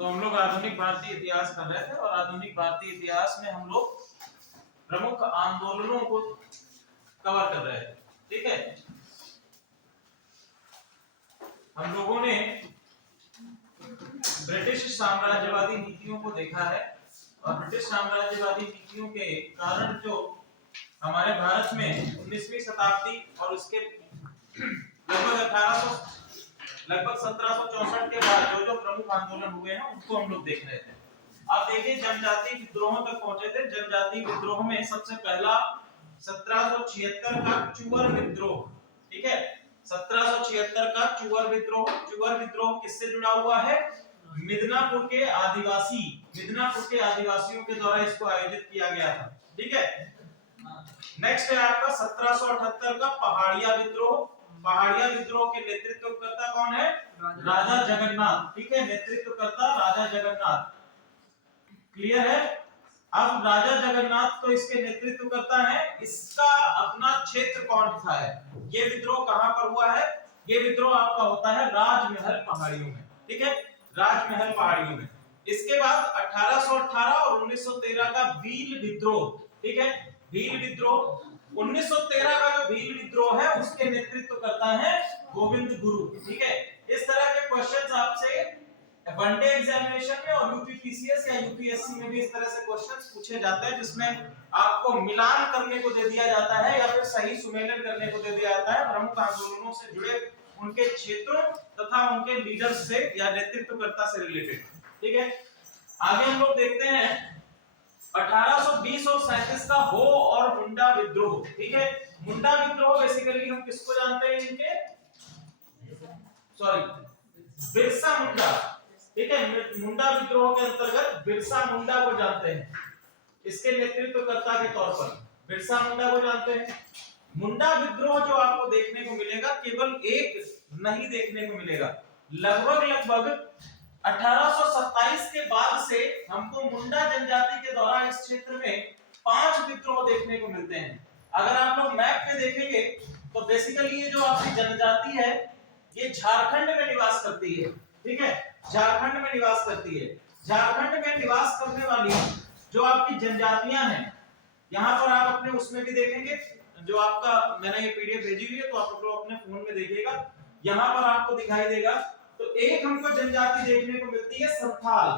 तो हम लोग आधुनिक भारतीय इतिहास कर रहे थे और आधुनिक भारतीय इतिहास में हम लोग प्रमुख आंदोलनों को कवर कर रहे थे। ठीक है, हम लोगों ने ब्रिटिश साम्राज्यवादी नीतियों को देखा है और ब्रिटिश साम्राज्यवादी नीतियों के कारण जो हमारे भारत में 19वीं शताब्दी और उसके लगभग 1764 के बाद जो प्रमुख आंदोलन हुए हैं उनको हम लोग देख रहे थे। आप देखिए जनजातीय विद्रोहों तक पहुंचे थे। जनजातीय विद्रोह में सबसे पहला 1776 का चूअर विद्रोह। ठीक है, 1776 का चूअर विद्रोह। चूअर विद्रोह किससे जुड़ा हुआ है? मिदनापुर के आदिवासियों के द्वारा इसको आयोजित किया गया था। ठीक है, नेक्स्ट है आपका 1778 का पहाड़िया विद्रोह। पहाड़िया विद्रोह के नेतृत्वकर्ता कौन है? राजा जगन्नाथ। ठीक है, नेतृत्वकर्ता राजा जगन्नाथ। क्लियर है? अब राजा जगन्नाथ तो इसके नेतृत्व करता है, इसका अपना क्षेत्र कौन सा है? ये विद्रोह कहां पर हुआ है? ये विद्रोह आपका होता है राजमहल पहाड़ियों में। ठीक है, राजमहल पहाड़ियों में। इसके बाद 1818 और 1913 का भील विद्रोह। ठीक है, भील विद्रोह 1913 का जो भील विद्रोह है उसके नेतृत्व करता है गोविंद गुरु। ठीक है, इस तरह के क्वेश्चंस आपसे वनडे एग्जामिनेशन में और यूपीपीसीएस या यूपीएससी में भी इस तरह से क्वेश्चंस पूछे जाते हैं, जिसमें आपको मिलान करने को दे दिया जाता है या फिर सही सुमेलन करने को दे दिया जाता है प्रमुख आंदोलनों से जुड़े उनके क्षेत्रों तथा उनके लीडर्स से या नेतृत्वकर्ता से रिलेटेड। ठीक है, आगे हम लोग देखते हैं 1820 और 37 का हो और मुंडा विद्रोह। ठीक है, मुंडा विद्रोह बेसिकली हम किसको जानते हैं? बिरसा मुंडा। ठीक है, मुंडा विद्रोह के अंतर्गत बिरसा मुंडा को जानते हैं, इसके नेतृत्वकर्ता के तौर पर बिरसा मुंडा को जानते हैं। मुंडा विद्रोह जो आपको देखने को मिलेगा केवल एक नहीं देखने को मिलेगा, लगभग 1827 के बाद से हमको मुंडा जनजाति के द्वारा इस क्षेत्र में 5 विद्रोह देखने को मिलते हैं। अगर आप लोग मैप पे देखेंगे तो बेसिकली ये जो आपकी जनजाति है ये झारखंड में निवास करती है। ठीक है, झारखंड में निवास करती है। झारखंड में निवास करने वाली जो आपकी जनजातियां हैं, यहाँ पर आप अपने उसमें भी देखेंगे, जो आपका मैंने ये पीडीएफ भेजी हुई है तो आप लोग अपने फोन में देखिएगा, यहाँ पर आपको दिखाई देगा। तो एक हमको जनजाति देखने को मिलती है संथाल।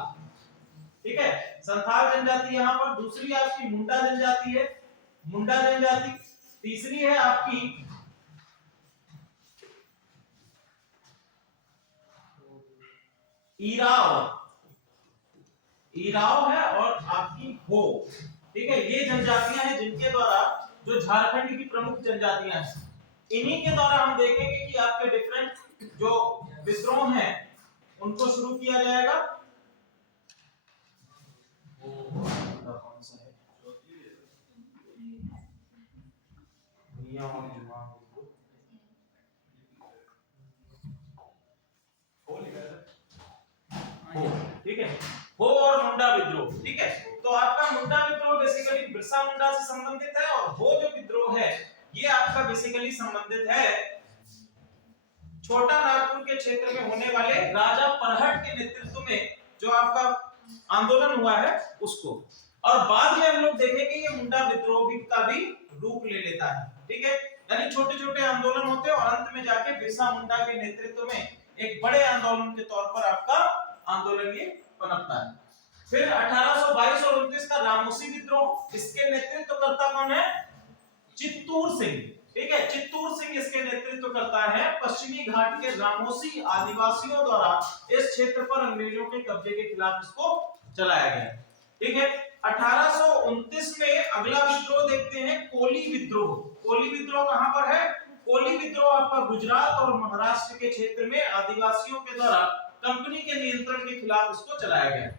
ठीक है, संथाल जनजाति यहाँ पर। दूसरी आपकी मुंडा जनजाति है, मुंडा जनजाति। तीसरी है आपकी ईराव है और आपकी हो। ठीक है, ये जनजातियां हैं जिनके द्वारा जो झारखंड की प्रमुख जनजातियां हैं, इन्हीं के द्वारा हम देखेंगे कि आपके डिफरेंट जो विद्रोह हैं उनको शुरू किया जाएगा। कौन सा है? ठीक है, हो और मुंडा विद्रोह। ठीक है, तो आपका मुंडा विद्रोह बेसिकली बिरसा मुंडा से संबंधित है और हो जो विद्रोह है ये आपका बेसिकली संबंधित है छोटा नागपुर के क्षेत्र में होने वाले राजा परहट के नेतृत्व में जो आपका आंदोलन हुआ है उसको। और बाद में हम लोग देखेंगे ये मुंडा विद्रोह का भी रूप ले लेता है। ठीक है, यानी छोटे छोटे आंदोलन होते हैं और अंत में जाके बिरसा मुंडा के नेतृत्व में एक बड़े आंदोलन के तौर पर आपका आंदोलन ये पनपता है। फिर 1822 और 29 का रामोसी विद्रोह, इसके नेतृत्वकर्ता कौन है? चित्तूर सिंह। ठीक है, चित्तूर सिंह इसके नेतृत्व करता है। पश्चिमी घाट के रामोसी आदिवासियों द्वारा इस क्षेत्र पर अंग्रेजों के कब्जे के खिलाफ इसको चलाया गया। ठीक है, 1829 में अगला विद्रोह देखते हैं कोली विद्रोह। कोली विद्रोह कहां पर है? कोली विद्रोह आपका गुजरात और महाराष्ट्र के क्षेत्र में आदिवासियों के द्वारा कंपनी के नियंत्रण के खिलाफ इसको चलाया गया।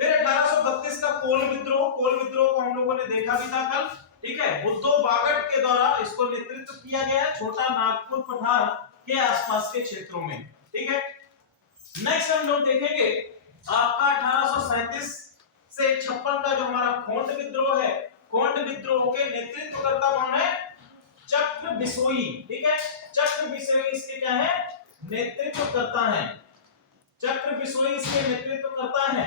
फिर 1832 का कोल विद्रोह। कोल विद्रोह को हम लोगों ने देखा भी था कल। ठीक है, बुद्धो बागट के द्वारा इसको नेतृत्व किया गया है छोटा नागपुर पठार के आसपास के क्षेत्रों में। ठीक है, नेक्स्ट हम लोग देखेंगे आपका 1837 से 56 का जो हमारा खोंड विद्रोह है। खोंड विद्रोह के नेतृत्वकर्ता कौन है? चक्र बिसोई। ठीक है, चक्र बिसोई इसके क्या है? नेतृत्व करता है। चक्र बिसोई इसके नेतृत्व करता है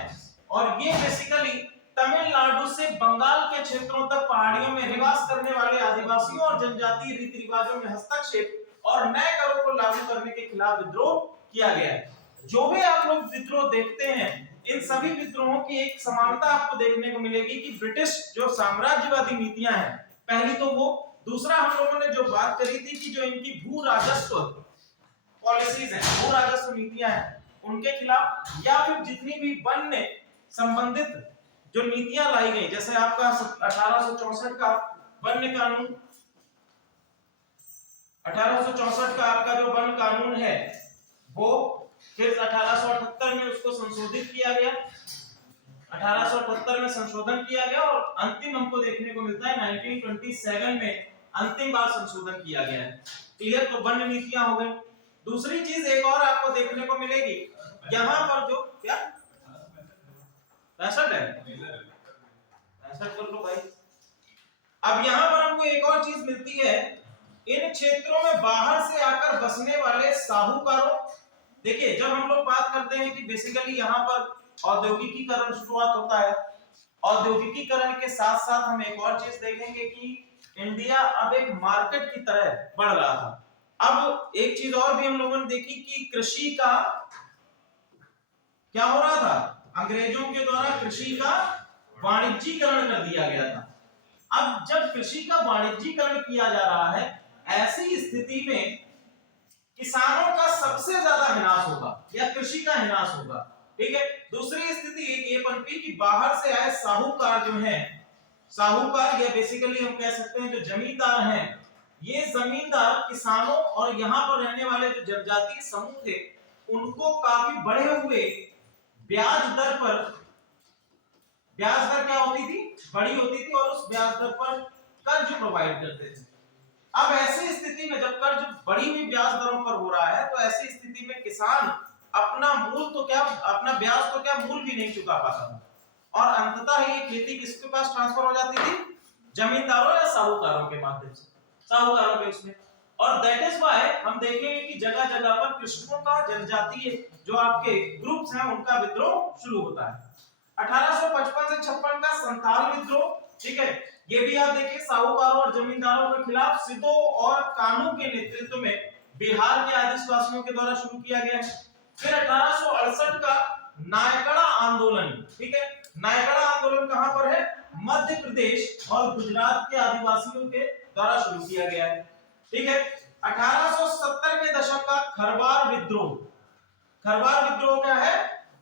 और ये बेसिकली तमिलनाडु से बंगाल के क्षेत्रों तक पहाड़ियों में निवास करने वाले आदिवासियों और जनजातीय रीति रिवाजों में हस्तक्षेप और नए करों को लागू करने के खिलाफ विद्रोह किया गया है। जो भी आप लोग विद्रोह देखते हैं, इन सभी विद्रोहों की एक समानता आपको देखने को मिलेगी कि ब्रिटिश जो साम्राज्यवादी नीतियां हैं, पहली तो वो, दूसरा हम लोगों ने जो बात करी थी कि जो इनकी भू राजस्व पॉलिसीज हैं, भू राजस्व नीतियां हैं, उनके खिलाफ, या फिर जितनी भी वन्य संबंधित जो नीतियां लाई गई, जैसे आपका 1864 का वन्य कानून, 1864 का आपका जो वन कानून है वो, फिर 1878 में उसको संशोधित किया गया, 1878 में संशोधन किया गया और अंतिम हमको देखने को मिलता है 1927 में अंतिम बार संशोधन किया गया है। क्लियर? तो वन्य नीतियां हो गई। दूसरी चीज एक और आपको देखने को मिलेगी, यहां पर जो क्या 65 है, 65 कर लो भाई। अब यहां पर हमको एक और चीज मिलती है, इन क्षेत्रों में बाहर से आकर बसने वाले साहूकारों, देखिए जब हम लोग बात करते हैं कि बेसिकली यहाँ पर औद्योगिकीकरण शुरुआत होता है, औद्योगिकीकरण के साथ साथ हम एक और चीज देखेंगे कि इंडिया अब एक मार्केट की तरह बढ़ रहा था। अब एक चीज और भी हम लोगों ने देखी कि कृषि का क्या हो रहा था, अंग्रेजों के द्वारा कृषि का वाणिज्यीकरण कर दिया गया था। अब जब कृषि का वाणिज्यीकरण किया जा रहा है, ऐसी स्थिति में किसानों का सबसे ज्यादा विनाश होगा या कृषि का विनाश होगा। ठीक है। दूसरी स्थिति एक ये पनपी कि बाहर से आए साहूकार जो हैं, साहूकार या बेसिकली हम कह सकते हैं जो जमींदार हैं, ये जमींदार किसानों और यहाँ पर रहने वाले जो जनजातीय समूह थे उनको काफी बढ़े हुए ब्याज दर पर, ब्याज दर क्या होती थी, बड़ी होती थी, और उस ब्याज दर पर कर्ज प्रोवाइड करते थे। अब ऐसी स्थिति में जब कर्ज बड़ी हुई ब्याज दरों पर हो रहा है, तो ऐसी स्थिति में किसान अपना मूल तो क्या, अपना ब्याज तो क्या मूल भी नहीं चुका पाता था, और अंततः ये खेती किसके पास ट्रांसफर हो जाती थी, जमींदारों या साहूकारों के माध्यम से, साहूकारों के उसमें। और दैट इज व्हाई हम देखेंगे कि जगह जगह पर कृषकों का, जनजातीय जो आपके ग्रुप्स हैं, उनका विद्रोह शुरू होता है। 1855 से 56 का संथाल विद्रोह, ठीक है, ये भी आप देखिए साहूकारों और जमींदारों के खिलाफ सिद्धो और कानू के नेतृत्व में बिहार के आदिवासियों के द्वारा शुरू किया गया है। फिर 1868 का नायकड़ा आंदोलन, ठीक है, नायकड़ा आंदोलन कहां पर है, मध्य प्रदेश और गुजरात के आदिवासियों के द्वारा शुरू किया गया है। ठीक है। 1870 के दशक का खरवार विद्रोह, खरवार विद्रोह क्या है,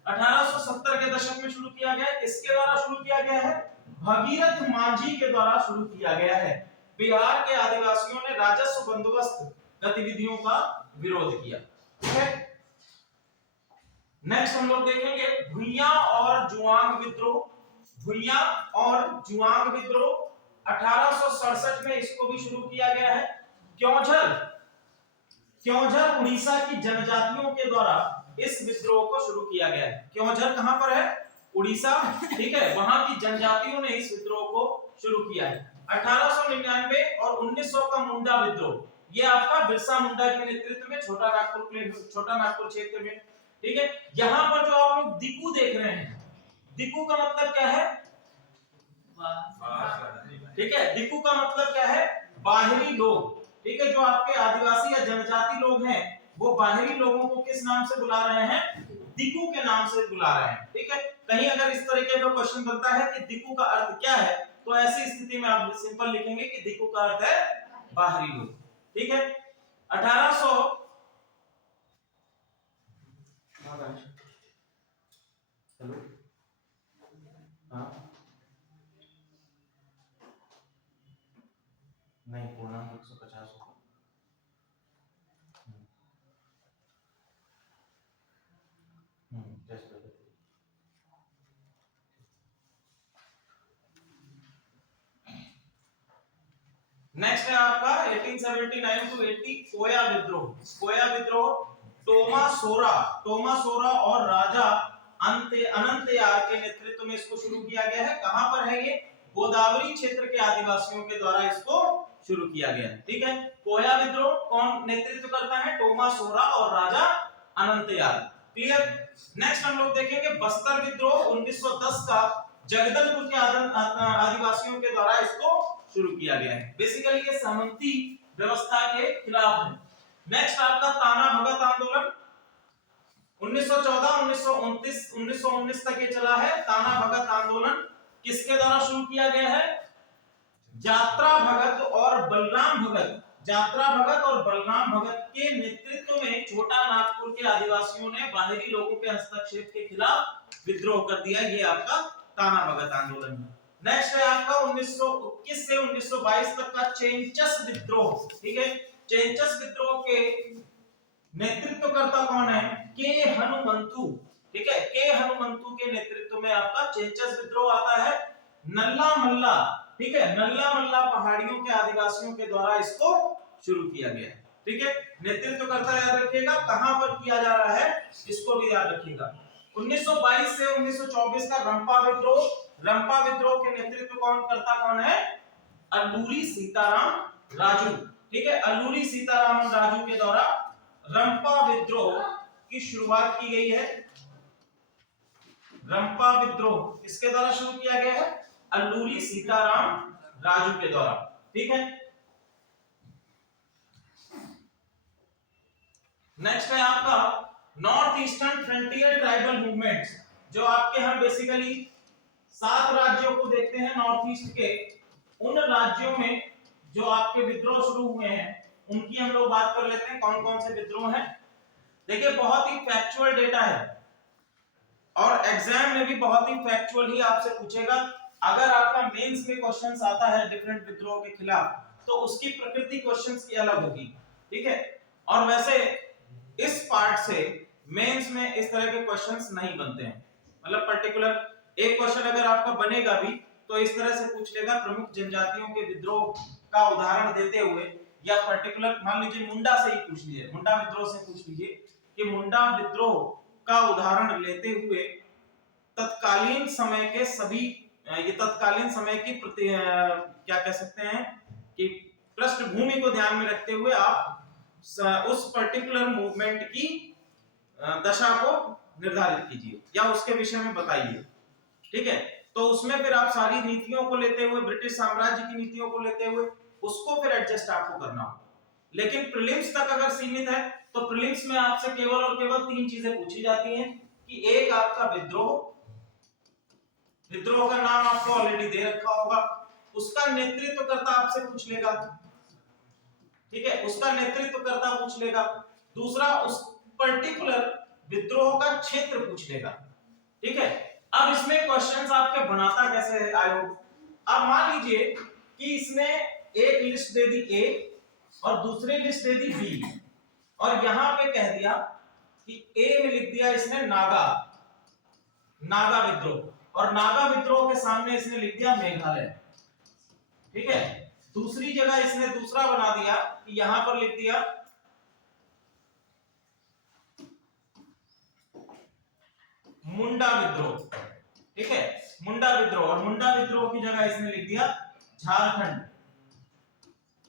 1870 के दशक में शुरू किया गया है। इसके द्वारा शुरू किया गया है, भगीरथ मांझी के द्वारा शुरू किया गया है। बिहार के आदिवासियों ने राजस्व बंदोबस्त गतिविधियों का विरोध किया। ठीक है। नेक्स्ट हम लोग देखेंगे भुइयां और जुआंग विद्रोह। भुइयां और जुआंग विद्रोह 1867 में इसको भी शुरू किया गया है। क्योंझर, क्योंझर उड़ीसा की जनजातियों के द्वारा इस विद्रोह को शुरू किया गया है। क्योंझर कहां पर है, उड़ीसा, ठीक है, वहां की जनजातियों ने इस विद्रोह को शुरू किया है। 1899 और 1900 का मुंडा विद्रोह, ये आपका बिरसा मुंडा के नेतृत्व में छोटा नागपुर क्षेत्र में, ठीक है। यहां पर जो आप लोग दिकू देख रहे हैं, दिकू का मतलब क्या है, ठीक है, दिकू का मतलब क्या है, बाहरी लोग, ठीक है, जो आपके आदिवासी या जनजाति लोग हैं वो बाहरी लोगों को किस नाम से बुला रहे हैं, दिकू के नाम से बुला रहे हैं। ठीक है। कहीं अगर इस तरीके का क्वेश्चन बनता है कि दिकू का अर्थ क्या है, तो ऐसी स्थिति में आप सिंपल लिखेंगे कि दिकू का अर्थ है बाहरी लोग। ठीक है। 1800 हेलो, हाँ नहीं, पूर्णांक 150 होगा। नेक्स्ट है आपका 1879 टू 80 कोया विद्रोह। कोया विद्रोह टोमा सोरा और राजा अनंतयार के नेतृत्व में इसको शुरू किया गया है। कहां पर है ये, गोदावरी क्षेत्र के आदिवासियों के द्वारा इसको शुरू किया गया है। ठीक है। कोया विद्रोह कौन नेतृत्व करता है, टोमा सोरा और राजा अनंतयार। क्लियर। नेक्स्ट हम लोग देखेंगे बस्तर विद्रोह 1910 का जगदलपुर के आदिवासियों के द्वारा इसको शुरू किया गया है। बेसिकली ये सामंती व्यवस्था के खिलाफ है। नेक्स्ट आपका ताना भगत आंदोलन 1914 1919 तक ये चला है। ताना भगत आंदोलन किसके द्वारा शुरू किया गया है? यात्रा भगत और बलराम भगत, यात्रा भगत और बलराम भगत के नेतृत्व में छोटा नागपुर के आदिवासियों ने बाहरी लोगों के हस्तक्षेप के खिलाफ विद्रोह कर दिया। ये आपका ताना भगत आंदोलन है। नेक्स्ट है आपका 1921 से 1922 तक का चेंचस विद्रोह। ठीक है, चेंचस विद्रोह के नेतृत्वकर्ता कौन है? के हनुमंतु। ठीक है, के हनुमंतु के नेतृत्व में आपका चेंचस विद्रोह आता है। नल्ला मल्ला, ठीक है, नल्ला मल्ला पहाड़ियों के आदिवासियों के द्वारा इसको शुरू किया गया। ठीक है, नेतृत्वकर्ता याद रखिएगा, कहां पर किया जा रहा है इसको भी याद रखिएगा। 1922 से 1924 का रंपा विद्रोह, रंपा विद्रोह के नेतृत्व कौन है? अल्लूरी सीताराम राजू। ठीक है, अल्लूरी सीताराम राजू के द्वारा रंपा विद्रोह की शुरुआत की गई है। रंपा विद्रोह किसके द्वारा शुरू किया गया है? अल्लूरी सीताराम राजू के द्वारा। ठीक है, नेक्स्ट है आपका north eastern frontier tribal movement, जो आपके हम बेसिकली 7 राज्यों को देखते हैं नॉर्थ ईस्ट के। उन राज्यों में जो आपके विद्रोह शुरू हुए हैं उनकी हम लोग बात कर लेते हैं, कौन कौन से विद्रोह हैं। देखिए, बहुत ही फैक्चुअल डेटा है और एग्जाम में भी बहुत ही फैक्चुअल ही आपसे पूछेगा। अगर आपका मेंस में क्वेश्चंस आता है डिफरेंट विद्रोह के खिलाफ तो उसकी प्रकृति क्वेश्चंस की अलग होगी। ठीक है, और वैसे इस पार्ट से मेंस में इस तरह के क्वेश्चंस नहीं बनते हैं। मतलब पर्टिकुलर एक क्वेश्चन अगर आपका बनेगा भी तो इस तरह से पूछ लेगा, प्रमुख जनजातियों के विद्रोह का उदाहरण देते हुए, या पर्टिकुलर मान लीजिए मुंडा से ही पूछ लीजिए, मुंडा विद्रोह से पूछ लीजिए कि मुंडा विद्रोह का उदाहरण लेते हुए तत्कालीन समय के सभी, ये तत्कालीन समय की क्या कह सकते हैं कि पृष्ठभूमि को ध्यान में रखते हुए आप उस पर्टिकुलर मूवमेंट की दशा को निर्धारित कीजिए या उसके विषय में बताइए। ठीक है, तो उसमें फिर आप सारी नीतियों को लेते हुए, ब्रिटिश साम्राज्य की नीतियों को लेते हुए उसको फिर एडजस्ट आपको करना होगा। लेकिन प्रीलिम्स तक अगर सीमित है तो प्रीलिम्स में आपसे केवल और केवल 3 चीजें पूछी जाती हैं कि एक आपका विद्रोह, विद्रोह का नाम आपको ऑलरेडी दे रखा होगा, उसका नेतृत्वकर्ता आपसे पूछ लेगा। ठीक है, उसका नेतृत्वकर्ता पूछ लेगा। दूसरा, उस पर्टिकुलर विद्रोह का क्षेत्र पूछ लेगा। ठीक है, अब इसमें क्वेश्चंस आपके बनाता कैसे है आयोग? अब मान लीजिए कि इसने एक लिस्ट दे दी ए और दूसरी लिस्ट दे दी बी, और यहां पे कह दिया कि ए में लिख दिया इसने नागा, नागा विद्रोह, और नागा विद्रोह के सामने इसने लिख दिया मेघालय। ठीक है, दूसरी जगह इसने दूसरा बना दिया कि यहां पर लिख दिया मुंडा विद्रोह। ठीक है, मुंडा विद्रोह, और मुंडा विद्रोह की जगह इसने लिख दिया झारखंड।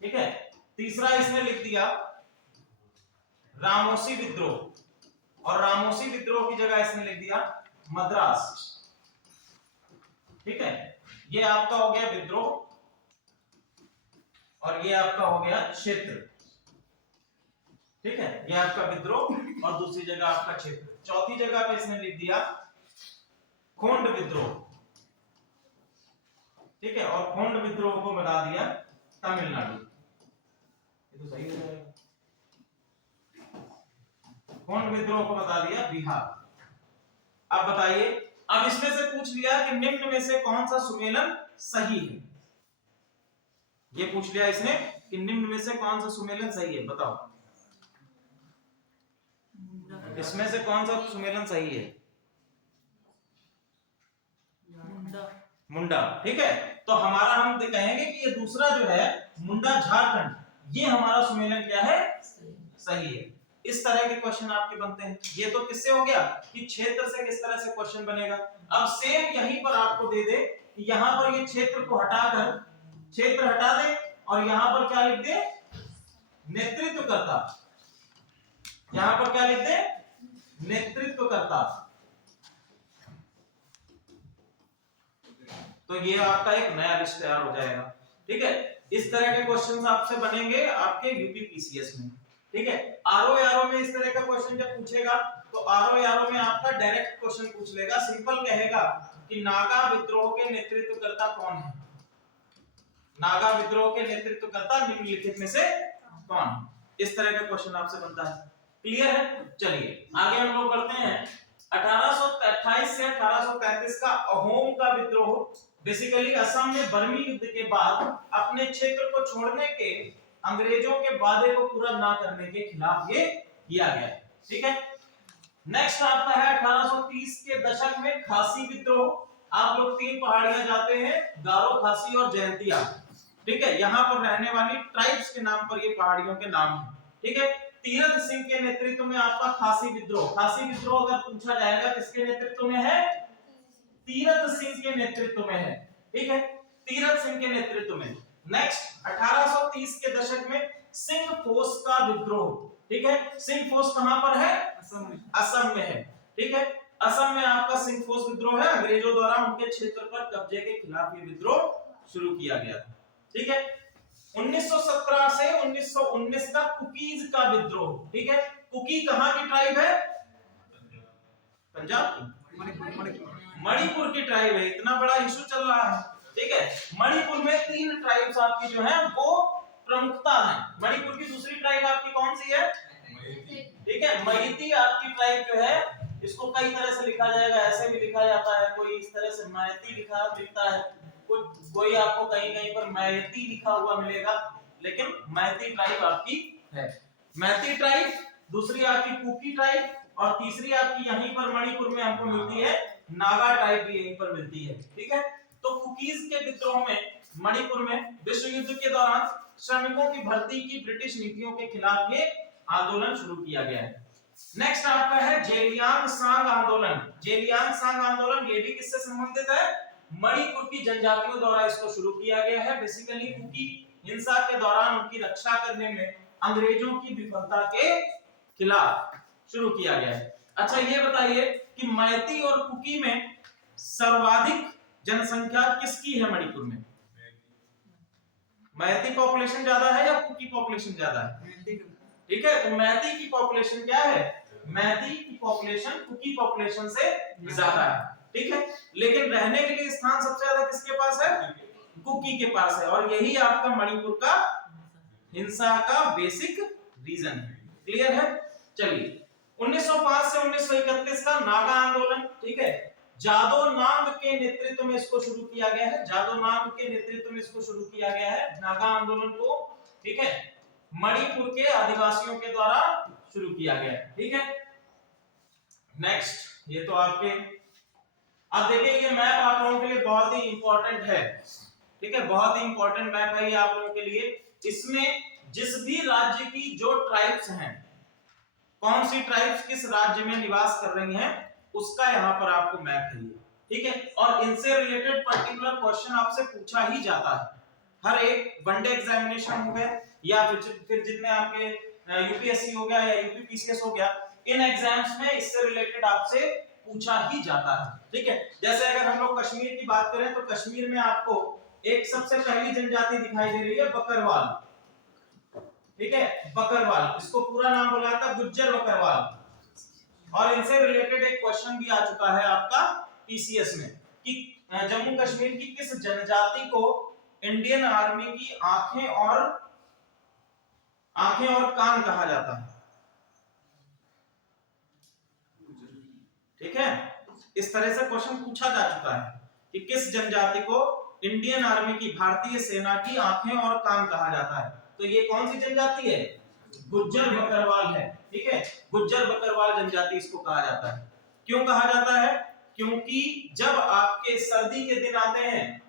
ठीक है, तीसरा इसने लिख दिया रामोसी विद्रोह, और रामोसी विद्रोह की जगह इसने लिख दिया मद्रास। ठीक है, ये आपका हो गया विद्रोह और ये आपका हो गया क्षेत्र। ठीक है, ये आपका विद्रोह और दूसरी जगह आपका क्षेत्र। चौथी जगह पे इसने लिख दिया खोंड विद्रोह। ठीक है, और खोंड विद्रोह को बता दिया तमिलनाडु। ये तो सही हो जाएगा। खोंड विद्रोह को बता दिया बिहार। अब बताइए, अब इसमें से पूछ लिया कि निम्न में से कौन सा सुमेलन सही है। ये पूछ लिया इसने कि निम्न में से कौन सा सुमेलन सही है, बताओ इसमें से कौन सा सुमेलन सही है? मुंडा। ठीक है, तो हमारा हम कहेंगे कि ये दूसरा जो है मुंडा झारखंड, ये हमारा सुमेलन क्या है? सही है। इस तरह के क्वेश्चन आपके बनते हैं। ये तो किससे हो गया कि क्षेत्र से किस तरह से क्वेश्चन बनेगा। अब सेम यहीं पर आपको दे दे कि यहां पर ये क्षेत्र को हटाकर क्षेत्र हटा दे और यहां पर क्या लिख दे? नेतृत्वकर्ता। यहां पर क्या लिख दे? नेतृत्व करता। तो ये आपका एक नया लिस्ट तैयार हो जाएगा। ठीक है, इस तरह के क्वेश्चंस आपसे बनेंगे आपके यूपीपीसीएस में। ठीक है, आरओ में इस तरह का क्वेश्चन जब पूछेगा तो आरओ में आपका डायरेक्ट क्वेश्चन पूछ लेगा, सिंपल कहेगा कि नागा विद्रोह के नेतृत्वकर्ता कौन है। नागा विद्रोह के नेतृत्वकर्ता निम्नलिखित में से कौन। इस तरह का क्वेश्चन आपसे बनता है। क्लियर है? चलिए आगे हम लोग बढ़ते हैं। 1828 से 1833 का अहोम का विद्रोह बेसिकली असम में बर्मी युद्ध के बाद अपने क्षेत्र को छोड़ने के अंग्रेजों के वादे को पूरा ना करने के खिलाफ ये किया गया। ठीक है, नेक्स्ट आपका है 1830 के दशक में खासी विद्रोह। आप लोग 3 पहाड़ियां जाते हैं, गारो, खासी और जयंतिया। ठीक है, यहाँ पर रहने वाली ट्राइब्स के नाम पर ये पहाड़ियों के नाम है। ठीक है, तीरथ सिंह के नेतृत्व में आपका खासी विद्रोह। खासी विद्रोह अगर पूछा जाएगा किसके नेतृत्व में है? तीरथ सिंह के नेतृत्व में है। ठीक है, तीरथ सिंह के नेतृत्व में। नेक्स्ट 1830 के दशक में सिंह फोर्स का विद्रोह। ठीक है, सिंह फोर्स कहां पर है? असम में है। ठीक है, असम में आपका सिंह फोर्स विद्रोह है। अंग्रेजों द्वारा उनके क्षेत्र पर कब्जे के खिलाफ ये विद्रोह शुरू किया गया था। ठीक है, 1917 से 1919 का कुकीज का विद्रोह। ठीक है, कुकी कहां की ट्राइब है? पंजाब की, मणिपुर की ट्राइब है। इतना बड़ा इशू चल रहा है। ठीक है, मणिपुर में 3 ट्राइब्स आपकी जो है वो प्रमुखता है। मणिपुर की दूसरी ट्राइब आपकी कौन सी है? ठीक है, मैती आपकी ट्राइब जो है, इसको कई तरह से लिखा जाएगा, ऐसे भी लिखा जाता है, कोई इस तरह से मैती लिखता है, कोई आपको कहीं कहीं पर मैती लिखा हुआ मिलेगा, लेकिन मैती ट्राइब आपकी है। मैती ट्राइब, दूसरी आपकी कुकी ट्राइब, और तीसरी आपकी यहीं पर मणिपुर में हमको मिलती है नागा ट्राइब भी यहीं पर मिलती है। ठीक है, तो कुकीज के विद्रोह में मणिपुर में विश्व युद्ध के दौरान श्रमिकों की भर्ती की ब्रिटिश नीतियों के खिलाफ ये आंदोलन शुरू किया गया है। नेक्स्ट आपका है जेलियांगसांग आंदोलन। जेलियांगसांग आंदोलन ये भी किससे संबंधित है? मणिपुर की जनजातियों द्वारा इसको शुरू किया गया है। बेसिकली कुकी हिंसा के दौरान उनकी रक्षा करने में अंग्रेजों की विफलता के खिलाफ शुरू किया गया है। अच्छा ये बताइए कि मैती और कुकी में सर्वाधिक जनसंख्या किसकी है मणिपुर में? मैती पॉपुलेशन ज्यादा है या कुकी पॉपुलेशन ज्यादा है? ठीक है, तो मैती की पॉपुलेशन क्या है? मैती की पॉपुलेशन कुकी पॉपुलेशन से ज्यादा है। ठीक है, लेकिन रहने के लिए स्थान सबसे ज्यादा किसके पास है? कुकी के पास है, और यही आपका मणिपुर का हिंसा का बेसिक रीजन है। क्लियर है? चलिए 1905 से 1931 का नागा आंदोलन। ठीक है, जादो नांग के नेतृत्व में इसको शुरू किया गया है। जादो नांग के नेतृत्व में इसको शुरू किया गया है नागा आंदोलन को। ठीक है, मणिपुर के आदिवासियों के द्वारा शुरू किया गया है। ठीक है, नेक्स्ट ये तो आपके, अब देखिए ये मैप आप लोगों के लिए बहुत ही इंपॉर्टेंट है। ठीक है, बहुत ही इंपॉर्टेंट मैप है ये आप लोगों के लिए। इसमें जिस भी राज्य की जो ट्राइब्स हैं, कौन सी ट्राइब्स किस राज्य में निवास कर रही हैं, उसका यहाँ पर आपको मैप है ये। ठीक है, और इनसे रिलेटेड पर्टिकुलर क्वेश्चन आपसे पूछा ही जाता है। हर एक वनडे एग्जामिनेशन हो गया या फिर जितने आपके यूपीएससी हो गया या यूपीपीसीएस हो गया, इन एग्जाम्स में इससे रिलेटेड आपसे पूछा ही जाता है। ठीक है, जैसे अगर हम लोग कश्मीर की बात करें तो कश्मीर में आपको एक सबसे पहली जनजाति दिखाई दे रही है बकरवाल। ठीक है, बकरवाल, इसको पूरा नाम बोला जाता है गुज्जर बकरवाल। और इनसे रिलेटेड एक क्वेश्चन भी आ चुका है आपका पीसीएस में कि जम्मू कश्मीर की किस जनजाति को इंडियन आर्मी की आंखें और कान कहा जाता है? ठीक है, इस तरह से क्वेश्चन पूछा जा चुका है कि किस जनजाति को इंडियन आर्मी की, भारतीय सेना की आंखें और कान कहा जाता है। तो ये कौन सी जनजाति है? गुज्जर बकरवाल है। ठीक है, गुज्जर बकरवाल जनजाति इसको कहा जाता है। क्यों कहा जाता है? क्योंकि जब आपके सर्दी के दिन आते हैं,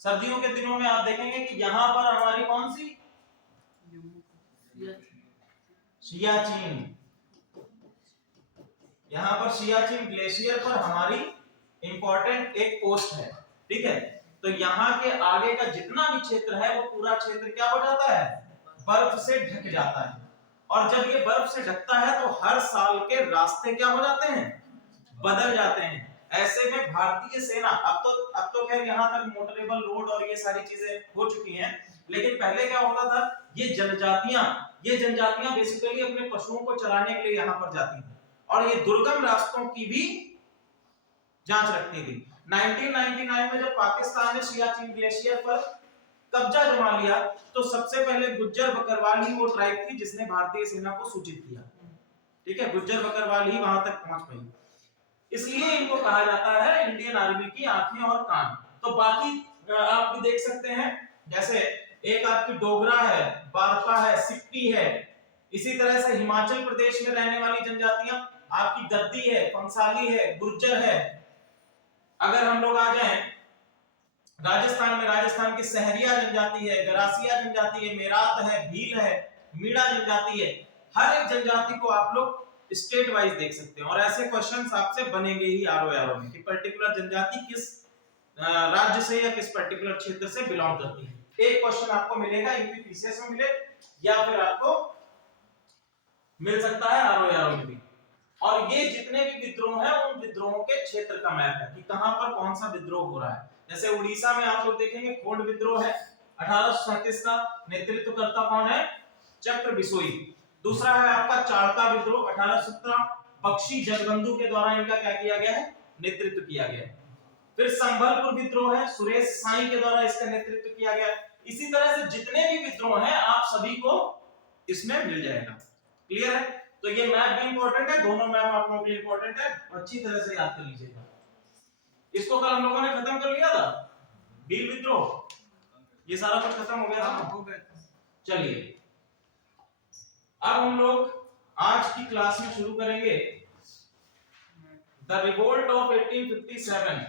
सर्दियों के दिनों में आप देखेंगे कि यहां पर हमारी कौन सी सियाचिन, यहां पर सियाचिन ग्लेशियर पर हमारी इंपॉर्टेंट एक पोस्ट है। ठीक है, तो यहाँ के आगे का जितना भी क्षेत्र है वो पूरा क्षेत्र क्या हो जाता है? बर्फ से ढक जाता है। और जब ये बर्फ से ढकता है तो हर साल के रास्ते क्या हो जाते हैं, बदल जाते हैं। ऐसे में भारतीय सेना अब तो खैर यहाँ तक मोटरेबल रोड और ये सारी चीजें हो चुकी हैं, लेकिन पहले क्या होता था, ये जनजातियां बेसिकली अपने पशुओं को चराने के लिए यहाँ पर जाती थी और ये दुर्गम रास्तों की भी जांच रखती थी। 1999 में जब पाकिस्तान ने सियाचिन ग्लेशियर पर कब्जा जमा लिया तो सबसे पहले गुज्जर बकरवाल ही वो ट्राइब थी जिसने भारतीय सेना को सूचित किया। ठीक है, गुज्जर बकरवाल ही वहां तक पहुंच पाई, इसलिए इनको कहा जाता है इंडियन आर्मी की आंखें और कान। तो बाकी आप भी देख सकते हैं, जैसे एक आपकी डोगरा है, बारपा है, सिप्पी है, इसी तरह से हिमाचल प्रदेश में रहने वाली जनजातियां आपकी गद्दी है, पंसाली है, गुर्जर है। अगर हम लोग आ जाएं राजस्थान में, राजस्थान की सहरिया जनजाति है, गरासिया जनजाति है, मेरात है, भील है, मीणा जनजाति है। हर एक जनजाति को आप लोग स्टेट वाइज देख सकते हैं और ऐसे क्वेश्चंस आपसे बनेंगे ही आरओ में कि पर्टिकुलर जनजाति किस राज्य से या किस पर्टिकुलर क्षेत्र से बिलोंग करती है। एक क्वेश्चन आपको मिलेगा यूपीपीसीएस में मिले या फिर आपको मिल सकता है आरओ में भी। और ये जितने भी विद्रोह हैं उन विद्रोहों के क्षेत्र का मैप है कि कहां पर कौन सा विद्रोह हो रहा है। जैसे उड़ीसा में आप लोग देखेंगे खोंड विद्रोह है, 1837 का, नेतृत्वकर्ता कौन है, चक्र बिसोई। दूसरा है आपका चाड़का विद्रोह 1817, बख्शी जगबंधु के द्वारा इनका क्या किया गया है, नेतृत्व किया गया है। फिर संभलपुर विद्रोह है, सुरेश साई के द्वारा इसका नेतृत्व किया गया है। इसी तरह से जितने भी विद्रोह हैं आप सभी को इसमें मिल जाएगा। क्लियर है? तो ये मैप भी इंपॉर्टेंट है, दोनों मैप आप लोगों के लिए इंपॉर्टेंट है, अच्छी तरह से याद कर लीजिएगा। इसको कल हम लोगों ने खत्म कर लिया था, भील विद्रोह, ये सारा कुछ खत्म हो गया था। चलिए अब हम लोग आज की क्लास में शुरू करेंगे the revolt of 1857।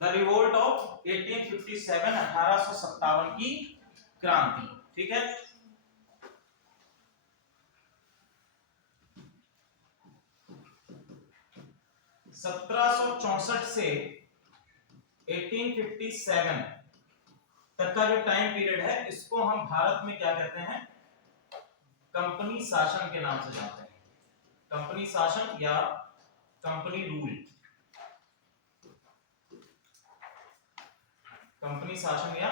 The revolt of 1857, 1857 की क्रांति। ठीक है, (1764) से 1857 तक का जो टाइम पीरियड है इसको हम भारत में क्या कहते हैं, कंपनी शासन के नाम से जानते हैं। कंपनी शासन या कंपनी रूल, कंपनी शासन या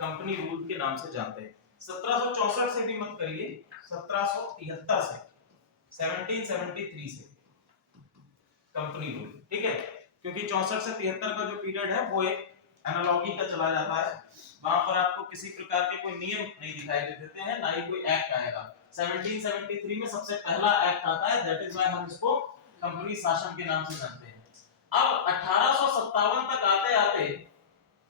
कंपनी रूल के नाम से जानते हैं। 1764 से भी मत करिए, 1773 से, 1773 से कंपनी रूल। ठीक है, क्योंकि 64 से 73 का जो पीरियड है वो एक एनालॉगी का चला जाता है, वहां पर आपको किसी प्रकार के कोई नियम नहीं दिखाई देते हैं, ना ही कोई एक्ट आएगा। 1773 में सबसे पहला एक्ट आता है, दैट इज व्हाई हम इसको कंपनी शासन के नाम से जानते हैं। अब 1857 तक आते आते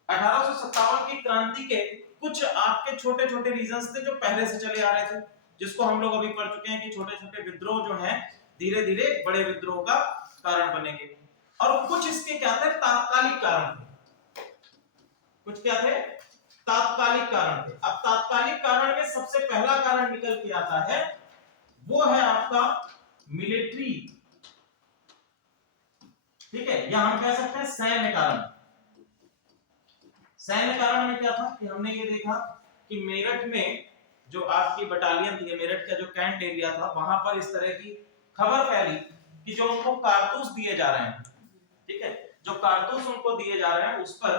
1857 की क्रांति के कुछ आपके छोटे छोटे रीजंस थे जो पहले से चले आ रहे थे, जिसको हम लोग अभी पढ़ चुके हैं कि छोटे छोटे विद्रोह जो हैं धीरे धीरे बड़े विद्रोह का कारण बनेंगे। और कुछ इसके क्या थे, तात्कालिक कारण थे। कुछ क्या थे, तात्कालिक कारण थे। अब तात्कालिक कारण में सबसे पहला कारण निकल के आता है, वो है आपका मिलिट्री। ठीक है, या हम कह सकते हैं सैन्य कारण। सैन्य कारण में क्या था कि हमने ये देखा कि मेरठ में जो आपकी बटालियन थी, मेरठ का जो कैंट एरिया था, वहां पर इस तरह की खबर फैली कि जो उनको कारतूस दिए जा रहे हैं, ठीक है, जो कारतूस उनको दिए जा रहे हैं उस पर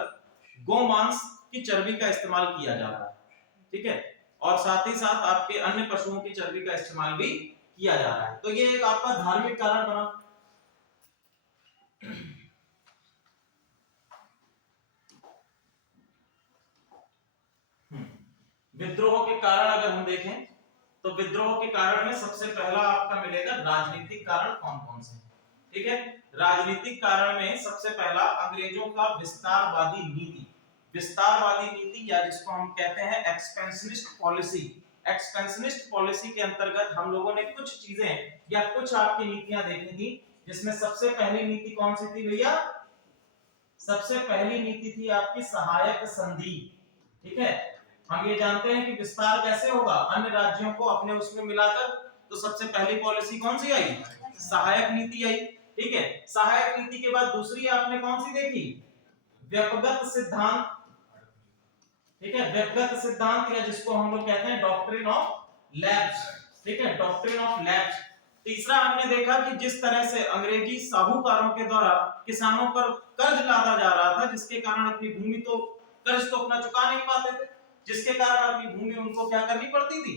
गोमांस की चर्बी का इस्तेमाल किया जा रहा है। ठीक है, और साथ ही साथ आपके अन्य पशुओं की चर्बी का इस्तेमाल भी किया जा रहा है। तो ये एक आपका धार्मिक कारण बना। विद्रोह के कारण अगर हम देखें तो विद्रोह के कारण में सबसे पहला आपका मिलेगा राजनीतिक कारण। कौन कौन से? ठीक है, राजनीतिक कारण में सबसे पहला अंग्रेजों का विस्तारवादी नीति। विस्तारवादी नीति या जिसको हम कहते हैं एक्सपेंशनिस्ट पॉलिसी। एक्सपेंशनिस्ट पॉलिसी के अंतर्गत हम लोगों ने कुछ चीजें या कुछ आपकी नीतियां देखी थी, जिसमें सबसे पहली नीति कौन सी थी भैया? सबसे पहली नीति थी आपकी सहायक संधि। ठीक है, हम ये जानते हैं कि विस्तार कैसे होगा, अन्य राज्यों को अपने उसमें मिलाकर। तो सबसे पहली पॉलिसी कौन सी आई? सहायक नीति आई। ठीक है। सहायक नीति के बाद दूसरी आपने कौन सी देखी, व्यक्तिगत सिद्धांत, ठीक है, व्यक्तिगत सिद्धांत या जिसको हम लोग कहते हैं डॉक्ट्रिन ऑफ लैप्स, ठीक है, डॉक्ट्रिन ऑफ लैप्स। तीसरा हमने देखा कि जिस तरह से अंग्रेजी साहूकारों के द्वारा किसानों पर कर्ज लादा जा रहा था, जिसके कारण अपनी भूमि तो कर्ज तो अपना चुका नहीं पाते थे, जिसके कारण अपनी भूमि उनको क्या करनी पड़ती थी,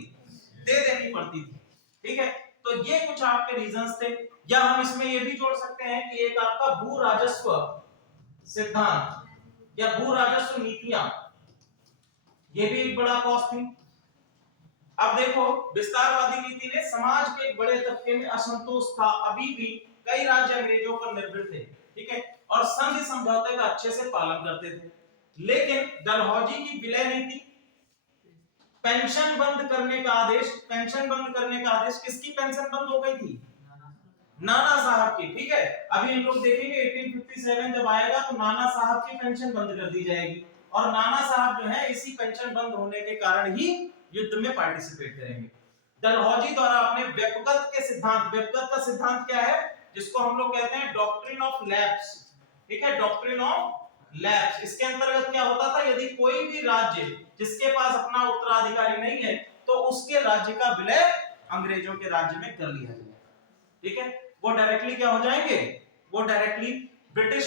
दे देनी पड़ती थी, ठीक है। तो ये कुछ आपके रीजंस थे। या हम इसमें ये भी जोड़ सकते हैं कि एक आपका भू राजस्व सिद्धांत या भू राजस्व नीतियां, ये भी एक बड़ा कॉज थी। अब देखो, विस्तारवादी नीति ने समाज के एक बड़े तबके में असंतोष था, अभी भी कई राज्य अंग्रेजों पर निर्भर थे, ठीक है, और संधि समझौते का अच्छे से पालन करते थे। लेकिन डलहौजी की विलय नीति, पेंशन बंद करने का आदेश, पेंशन बंद करने का आदेश, किसकी पेंशन बंद हो गई थी, नाना साहब की, ठीक है। अभी हम लोग देखेंगे 1857 जब आएगा तो नाना साहब की पेंशन बंद कर दी जाएगी, और नाना साहब जो है इसी पेंशन बंद होने के कारण ही युद्ध में पार्टिसिपेट करेंगे। डलहौजी द्वारा अपने व्यक्तिगत के सिद्धांत, व्यक्तिगत का सिद्धांत क्या है, जिसको हम लोग कहते हैं डॉक्ट्रिन ऑफ लैप्स, ठीक है, डॉक्ट्रिन ऑफ लैप्स। इसके अंतर्गत क्या होता था, यदि कोई भी राज्य जिसके पास अपना उत्तराधिकारी नहीं है तो उसके राज्य का विलय अंग्रेजों के राज्य में कर लिया जाए, ठीक है। वो डायरेक्टली क्या हो जाएंगे, वो डायरेक्टली ब्रिटिश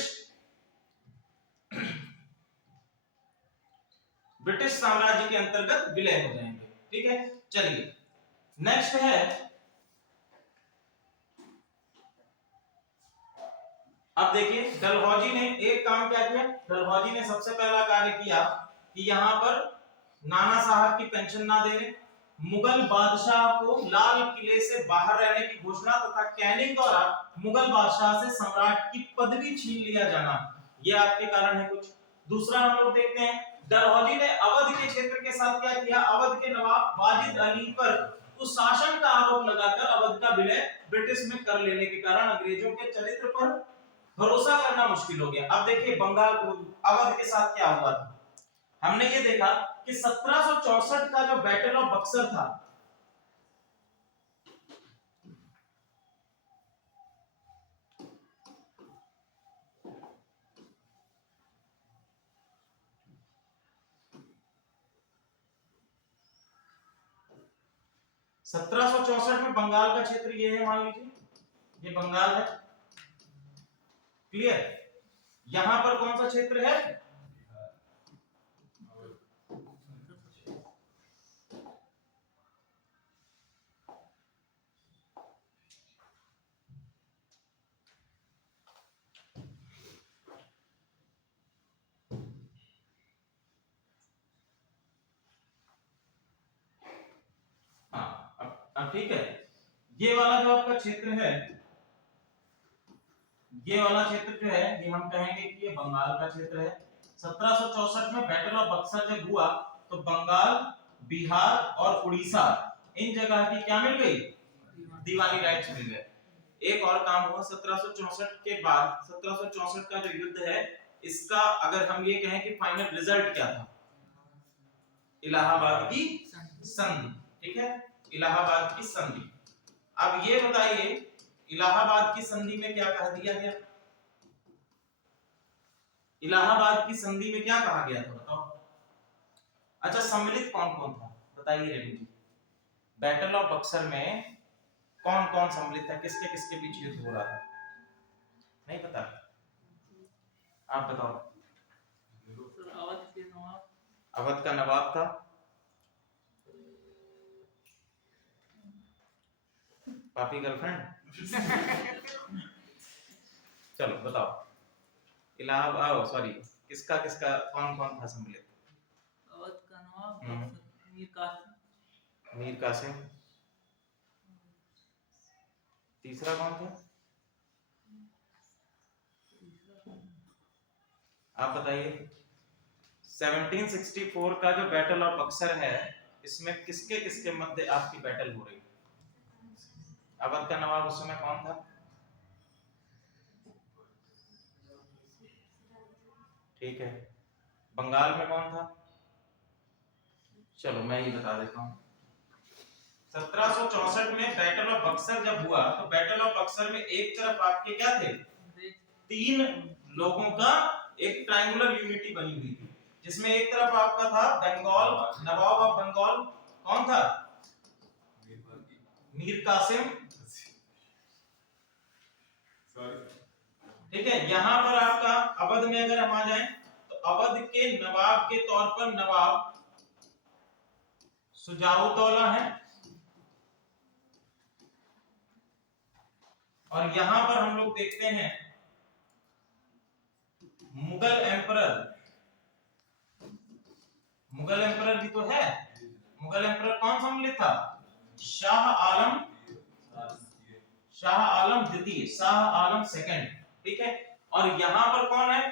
साम्राज्य के अंतर्गत विलय हो जाएंगे, ठीक है। चलिए नेक्स्ट है, अब देखिए डलहौजी ने एक काम क्या किया, डलहौजी ने सबसे पहला कार्य किया कि यहां पर नाना साहब की पेंशन ना देने, मुगल बादशाह को लाल किले से बाहर रहने की घोषणा तथा कैनिंग द्वारा मुगल बादशाह से सम्राट की पदवी छीन लिया जाना, ये आपके कारण है कुछ। दूसरा हम लोग देखते हैं, डलहौजी ने अवध के क्षेत्र के साथ क्या किया, अवध के नवाब वाजिद अली पर कुशासन का आरोप लगाकर अवध का विलय ब्रिटिश में कर लेने के कारण अंग्रेजों के चरित्र पर भरोसा करना मुश्किल हो गया। अब देखिए बंगाल अवध के साथ क्या हुआ था, हमने ये देखा कि 1764 का जो बैटल ऑफ बक्सर था, में बंगाल का क्षेत्र ये है, मान लीजिए ये बंगाल है, क्लियर। यहां पर कौन सा क्षेत्र है, ठीक है। ये वाला जो आपका क्षेत्र है, ये वाला क्षेत्र जो है ये हम कहेंगे कि ये बंगाल का क्षेत्र है। 1764 में बैटल ऑफ बक्सर जब हुआ तो बंगाल, बिहार और उड़ीसा इन जगह की क्या मिल गई, दीवानी राइट्स मिल गए। एक और काम हुआ 1764 के बाद, 1764 का जो युद्ध है इसका अगर हम ये कहें कि फाइनल रिजल्ट क्या था, इलाहाबाद की संधि, ठीक है, इलाहाबाद की संधि। अब ये बताइए इलाहाबाद की संधि में क्या कह दिया गया, इलाहाबाद की संधि में क्या कहा गया था बताओ। अच्छा सम्मिलित कौन कौन था बताइए रेणु जी, बैटल ऑफ बक्सर में कौन कौन सम्मिलित था, किसके किसके बीच युद्ध हो रहा था, नहीं पता, आप बताओ। अवध का नवाब था, पापी गर्लफ्रेंड चलो बताओ, इलाहाबाद सॉरी किसका किसका कौन कौन था सम्मिलित, अवध का नवाब मीर कासिम, तीसरा कौन था आप बताइए। 1764 का जो बैटल ऑफ बक्सर है इसमें किसके किसके मध्य आपकी बैटल हो रही है, अवध का नवाब उस समय कौन था, ठीक है, बंगाल में कौन था, चलो मैं ही बता देता हूं, 1764 में बैटल ऑफ बक्सर जब हुआ तो बैटल ऑफ बक्सर में एक तरफ आपके क्या थे, तीन लोगों का एक ट्रायंगुलर यूनिटी बनी हुई थी, जिसमें एक तरफ आपका था बंगाल, नवाब ऑफ बंगाल कौन था, मीर कासिम, ठीक है। यहां पर आपका अवध में अगर हम आ जाएं तो अवध के नवाब के तौर पर नवाब सुजाउद्दौला है, और यहां पर हम लोग देखते हैं मुगल एम्परर भी तो है। मुगल एम्परर कौन सा मिले था, शाह आलम द्वितीय, शाह आलम सेकंड, ठीक है। और यहां पर कौन है,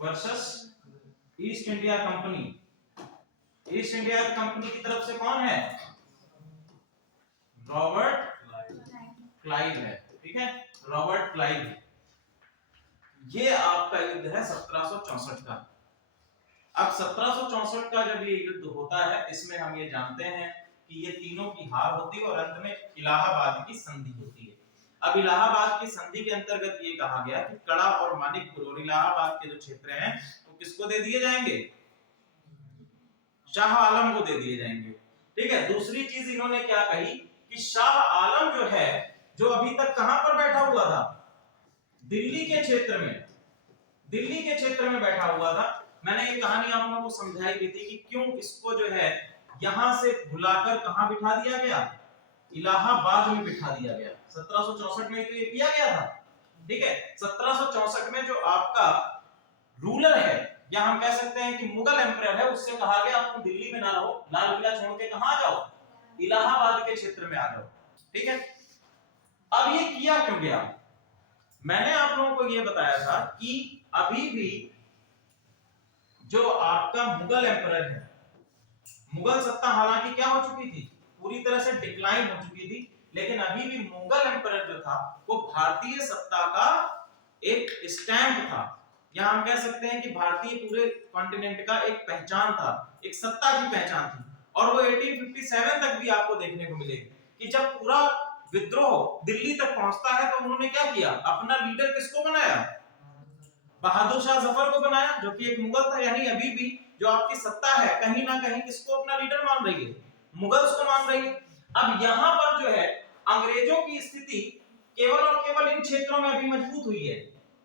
versus east India company, east India company की तरफ से कौन है, रॉबर्ट क्लाइव है, ठीक है, रॉबर्ट क्लाइव। ये आपका युद्ध है 1764 का। अब 1764 का जब ये युद्ध होता है, इसमें हम ये जानते हैं कि ये तीनों की हार होती है और अंत में इलाहाबाद की संधि होती है। अब इलाहाबाद की संधि के अंतर्गत ये कहा गया कि कड़ा और मानिकपुर और इलाहाबाद के जो क्षेत्र हैं वो किसको दे दिए जाएंगे, शाह आलम को दे दिए जाएंगे, ठीक है। दूसरी चीज इन्होंने क्या कही कि शाह आलम जो है, जो अभी तक कहां पर बैठा हुआ था, दिल्ली के क्षेत्र में, दिल्ली के क्षेत्र में बैठा हुआ था। मैंने ये कहानी आप लोगों को समझाई भी थी कि क्यों इसको जो है यहां से बुलाकर कहां बिठा दिया गया, इलाहाबाद में बिठा दिया गया। 1764 में तो ये किया गया था, ठीक है। 1764 में जो आपका रूलर है, या हम कह सकते हैं कि मुगल एम्परर है, उससे कहा गया तुम दिल्ली में ना रहो, लाल किला छोड़ के कहां आ जाओ, इलाहाबाद के क्षेत्र में आ जाओ, ठीक है। अब ये किया क्यों गया, मैंने आप लोगों को ये बताया था कि अभी भी जो आपका मुगल एम्परर है, मुगल सत्ता हालांकि क्या हो चुकी थी, पूरी तरह से डिक्लाइन हो चुकी थी, लेकिन अभी भी मुगल एम्परर जो था वो भारतीय सत्ता का एक स्टैंप था, या हम कह सकते हैं कि भारतीय पूरे कॉन्टिनेंट का एक पहचान था, एक सत्ता की पहचान थी। और वो 1857 तक भी आपको देखने को मिलेगी कि जब पूरा विद्रोह दिल्ली तक पहुंचता है तो उन्होंने क्या किया, अपना लीडर किसको बनाया, बहादुर शाह जफर को बनाया, जो कि एक मुगल था। यानी अभी भी जो आपकी सत्ता है कहीं ना कहीं किसको अपना लीडर मान रही है, मुगल्स को मान रही है। अब यहां पर जो है अंग्रेजों की स्थिति केवल और केवल इन क्षेत्रों में अभी मजबूत हुई है,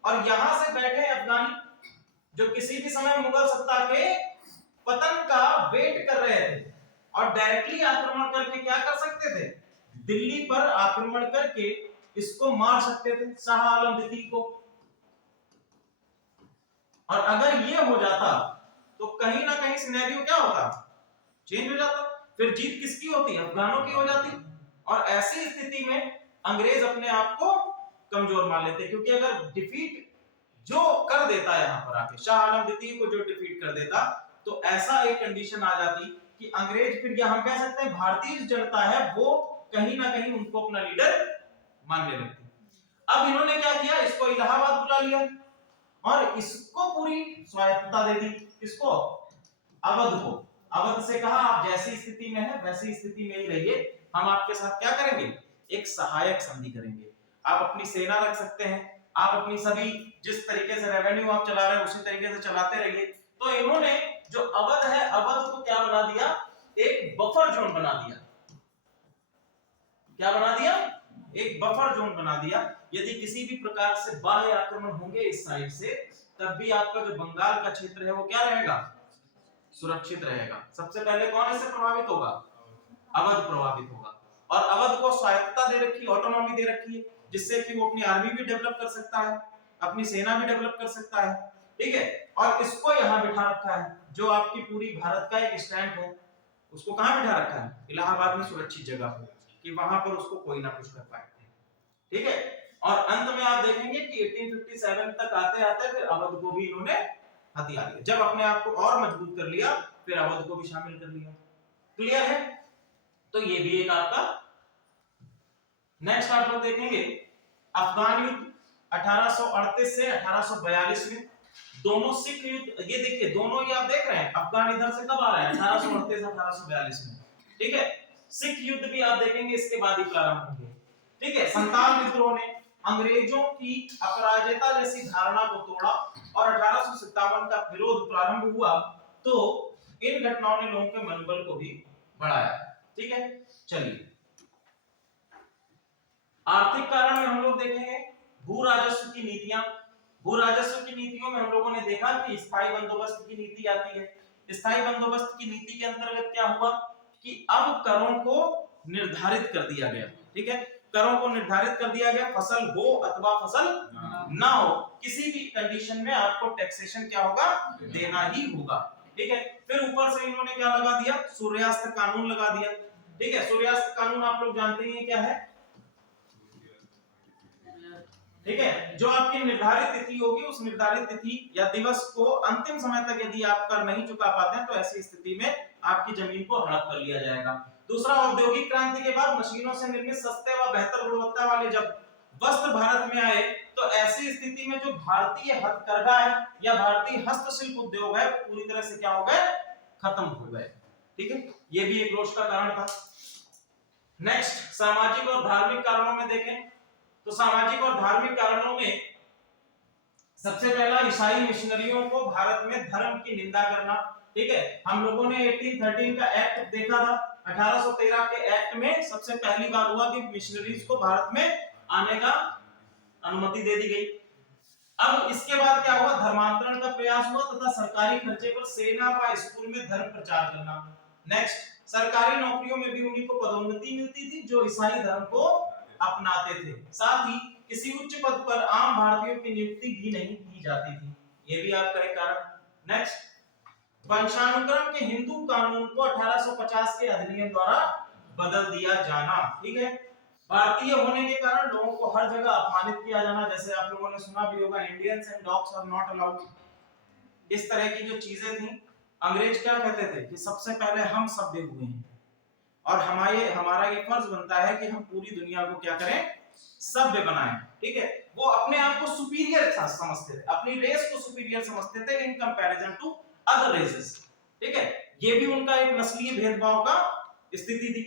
और यहां से बैठे अफगानी जो किसी भी समय मुगल सत्ता के पतन का वेट कर रहे थे और डायरेक्टली आक्रमण करके क्या कर सकते थे, दिल्ली पर आक्रमण करके इसको मार सकते थे, शाह आलम द्वितीय को। और अगर ये हो जाता तो कहीं ना कहीं सिनेरियो क्या होता, चेंज हो जाता, फिर जीत किसकी होती, अफगानों की हो जाती। और ऐसी स्थिति में अंग्रेज अपने आप को कमजोर मान लेते, क्योंकि अगर डिफीट जो कर देता है यहां पर आके, शाह आलम द्वितीय को जो डिफीट कर देता, तो ऐसा एक कंडीशन आ जाती कि अंग्रेज, फिर हम कह सकते हैं भारतीय जनता है वो कहीं ना कहीं उनको अपना लीडर मानने लगती। अब इन्होंने क्या किया, इसको इलाहाबाद बुला लिया और इसको पूरी स्वायत्तता दे दी, किसको, अवध को। अवध से कहा आप जैसी स्थिति में है वैसी स्थिति में ही रहिए, हम आपके साथ क्या करेंगे, एक सहायक संधि करेंगे। आप अपनी सेना रख सकते हैं, आप अपनी सभी जिस तरीके से रेवेन्यू आप चला रहे हैं उसी तरीके से चलाते रहिए। तो इन्होंने जो अवध है, अवध को क्या बना दिया, एक बफर जोन बना दिया। क्या बना दिया, एक बफर जोन बना दिया। यदि किसी भी प्रकार से बाह्य आक्रमण होंगे इस साइड से, तब भी आपका जो बंगाल का क्षेत्र है वो क्या रहेगा, सुरक्षित रहेगा। सबसे पहले कौन इससे प्रभावित होगा, अवध प्रभावित होगा। और अवध को स्वायत्तता दे रखी, ऑटोनॉमी दे रखी है, जिससे कि वो अपनी आर्मी भी डेवलप कर सकता है, अपनी सेना भी डेवलप कर सकता है, ठीक है। और इसको यहां बिठा रखा है, जो आपकी पूरी भारत का एक स्टैंप हो, उसको कहां बिठा रखा है, इलाहाबाद में, सुरक्षित जगह हो, कि वहां पर उसको कोई ना कुछ कर पाए, ठीक है। और अंत में आप देखेंगे कि 1857 तक आते आते फिर अवध को भी इन्होंने हथिया लिया। जब अपने आप को और मजबूत कर लिया, फिर अवध को भी शामिल कर लिया। क्लियर है, तो ये भी एक आपका। नेक्स्ट आप लोग देखेंगे अफगान युद्ध 1838 से 1842 में, दोनों सिख युद्ध। ये देखिए दोनों, ये आप देख रहे हैं अफगान इधर से कब आ रहे हैं, 1838 1842 में, ठीक है। सिख युद्ध भी आप देखेंगे इसके बाद ही प्रारंभ होंगे, ठीक है। संताल विद्रोह ने अंग्रेजों की अपराजिता जैसी धारणा को तोड़ा और 1857 का विरोध प्रारंभ हुआ, तो इन घटनाओं ने लोगों के मनोबल को भी बढ़ाया, ठीक है। चलिए आर्थिक कारण में हम लोग देखेंगे भू राजस्व की नीतियां। भू राजस्व की नीतियों में हम लोगों ने देखा कि स्थायी बंदोबस्त की नीति आती है। स्थायी बंदोबस्त की नीति के अंतर्गत क्या हुआ कि अब करों को निर्धारित कर दिया गया, ठीक है। करों को निर्धारित कर दिया गया, फसल हो अथवा फसल ना हो, किसी भी कंडीशन में आपको टैक्सेशन क्या होगा, देना ही होगा, ठीक है। फिर ऊपर से इन्होंने क्या लगा दिया, सूर्यास्त कानून लगा दिया, ठीक है। सूर्यास्त कानून आप लोग जानते हैं क्या है, ठीक है। जो आपकी निर्धारित तिथि होगी उस निर्धारित तिथि या दिवस को अंतिम समय तक यदि आप कर नहीं चुका पाते हैं तो ऐसी स्थिति में आपकी जमीन को हड़प कर लिया जाएगा। दूसरा, औद्योगिक क्रांति के बाद मशीनों से निर्मित सस्ते व बेहतर गुणवत्ता वाले जब वस्त्र भारत में आए तो ऐसी स्थिति में जो भारतीय हथकरघा है या भारतीय हस्तशिल्प उद्योग है पूरी तरह से क्या हो गए, खत्म हो गए, ठीक है। ये भी एक रोष का कारण था। नेक्स्ट, सामाजिक और धार्मिक कारणों में देखें तो सामाजिक और धार्मिक कारणों में सबसे पहला ईसाई मिशनरियों को भारत में धर्म की निंदा करना, ठीक है। हम लोगों ने 1813 का एक्ट देखा था। 1813 के एक्ट में सबसे पहली बार हुआ कि मिशनरीज को भारत में आने का अनुमति दे दी गई। अब इसके बाद क्या हुआ, धर्मांतरण का प्रयास हुआ तथा सरकारी खर्चे पर सेना व स्कूल में धर्म प्रचार करना। नेक्स्ट, सरकारी नौकरियों में भी उन्हीं को पदोन्नति मिलती थी जो ईसाई धर्म को अपनाते थे। साथ ही किसी उच्च पद पर आम भारतीयों की नियुक्ति भी नहीं की जाती थी, ये भी आपका एक कारण। नेक्स्ट, वंशानुक्रम के हिंदू कानून को 1850 के अधिनियम द्वारा बदल दिया जाना, ठीक है। भारतीय होने के कारण लोगों को हर जगह अपमानित किया जाना, जैसे आप लोगों ने सुना भी होगा, Indians and dogs are not allowed. इस तरह की जो चीजें थी, अंग्रेज क्या कहते थे कि सबसे पहले हम सभ्य हुए हैं और हमारा ये फर्ज बनता है कि हम पूरी दुनिया को क्या करें, सभ्य बनाएं, ठीक है। वो अपने आप को सुपीरियर समझते थे, अपनी रेस को सुपीरियर समझते थे in comparison to other races, ठीक है। ये भी उनका एक नस्लीय भेदभाव का स्थिति थी।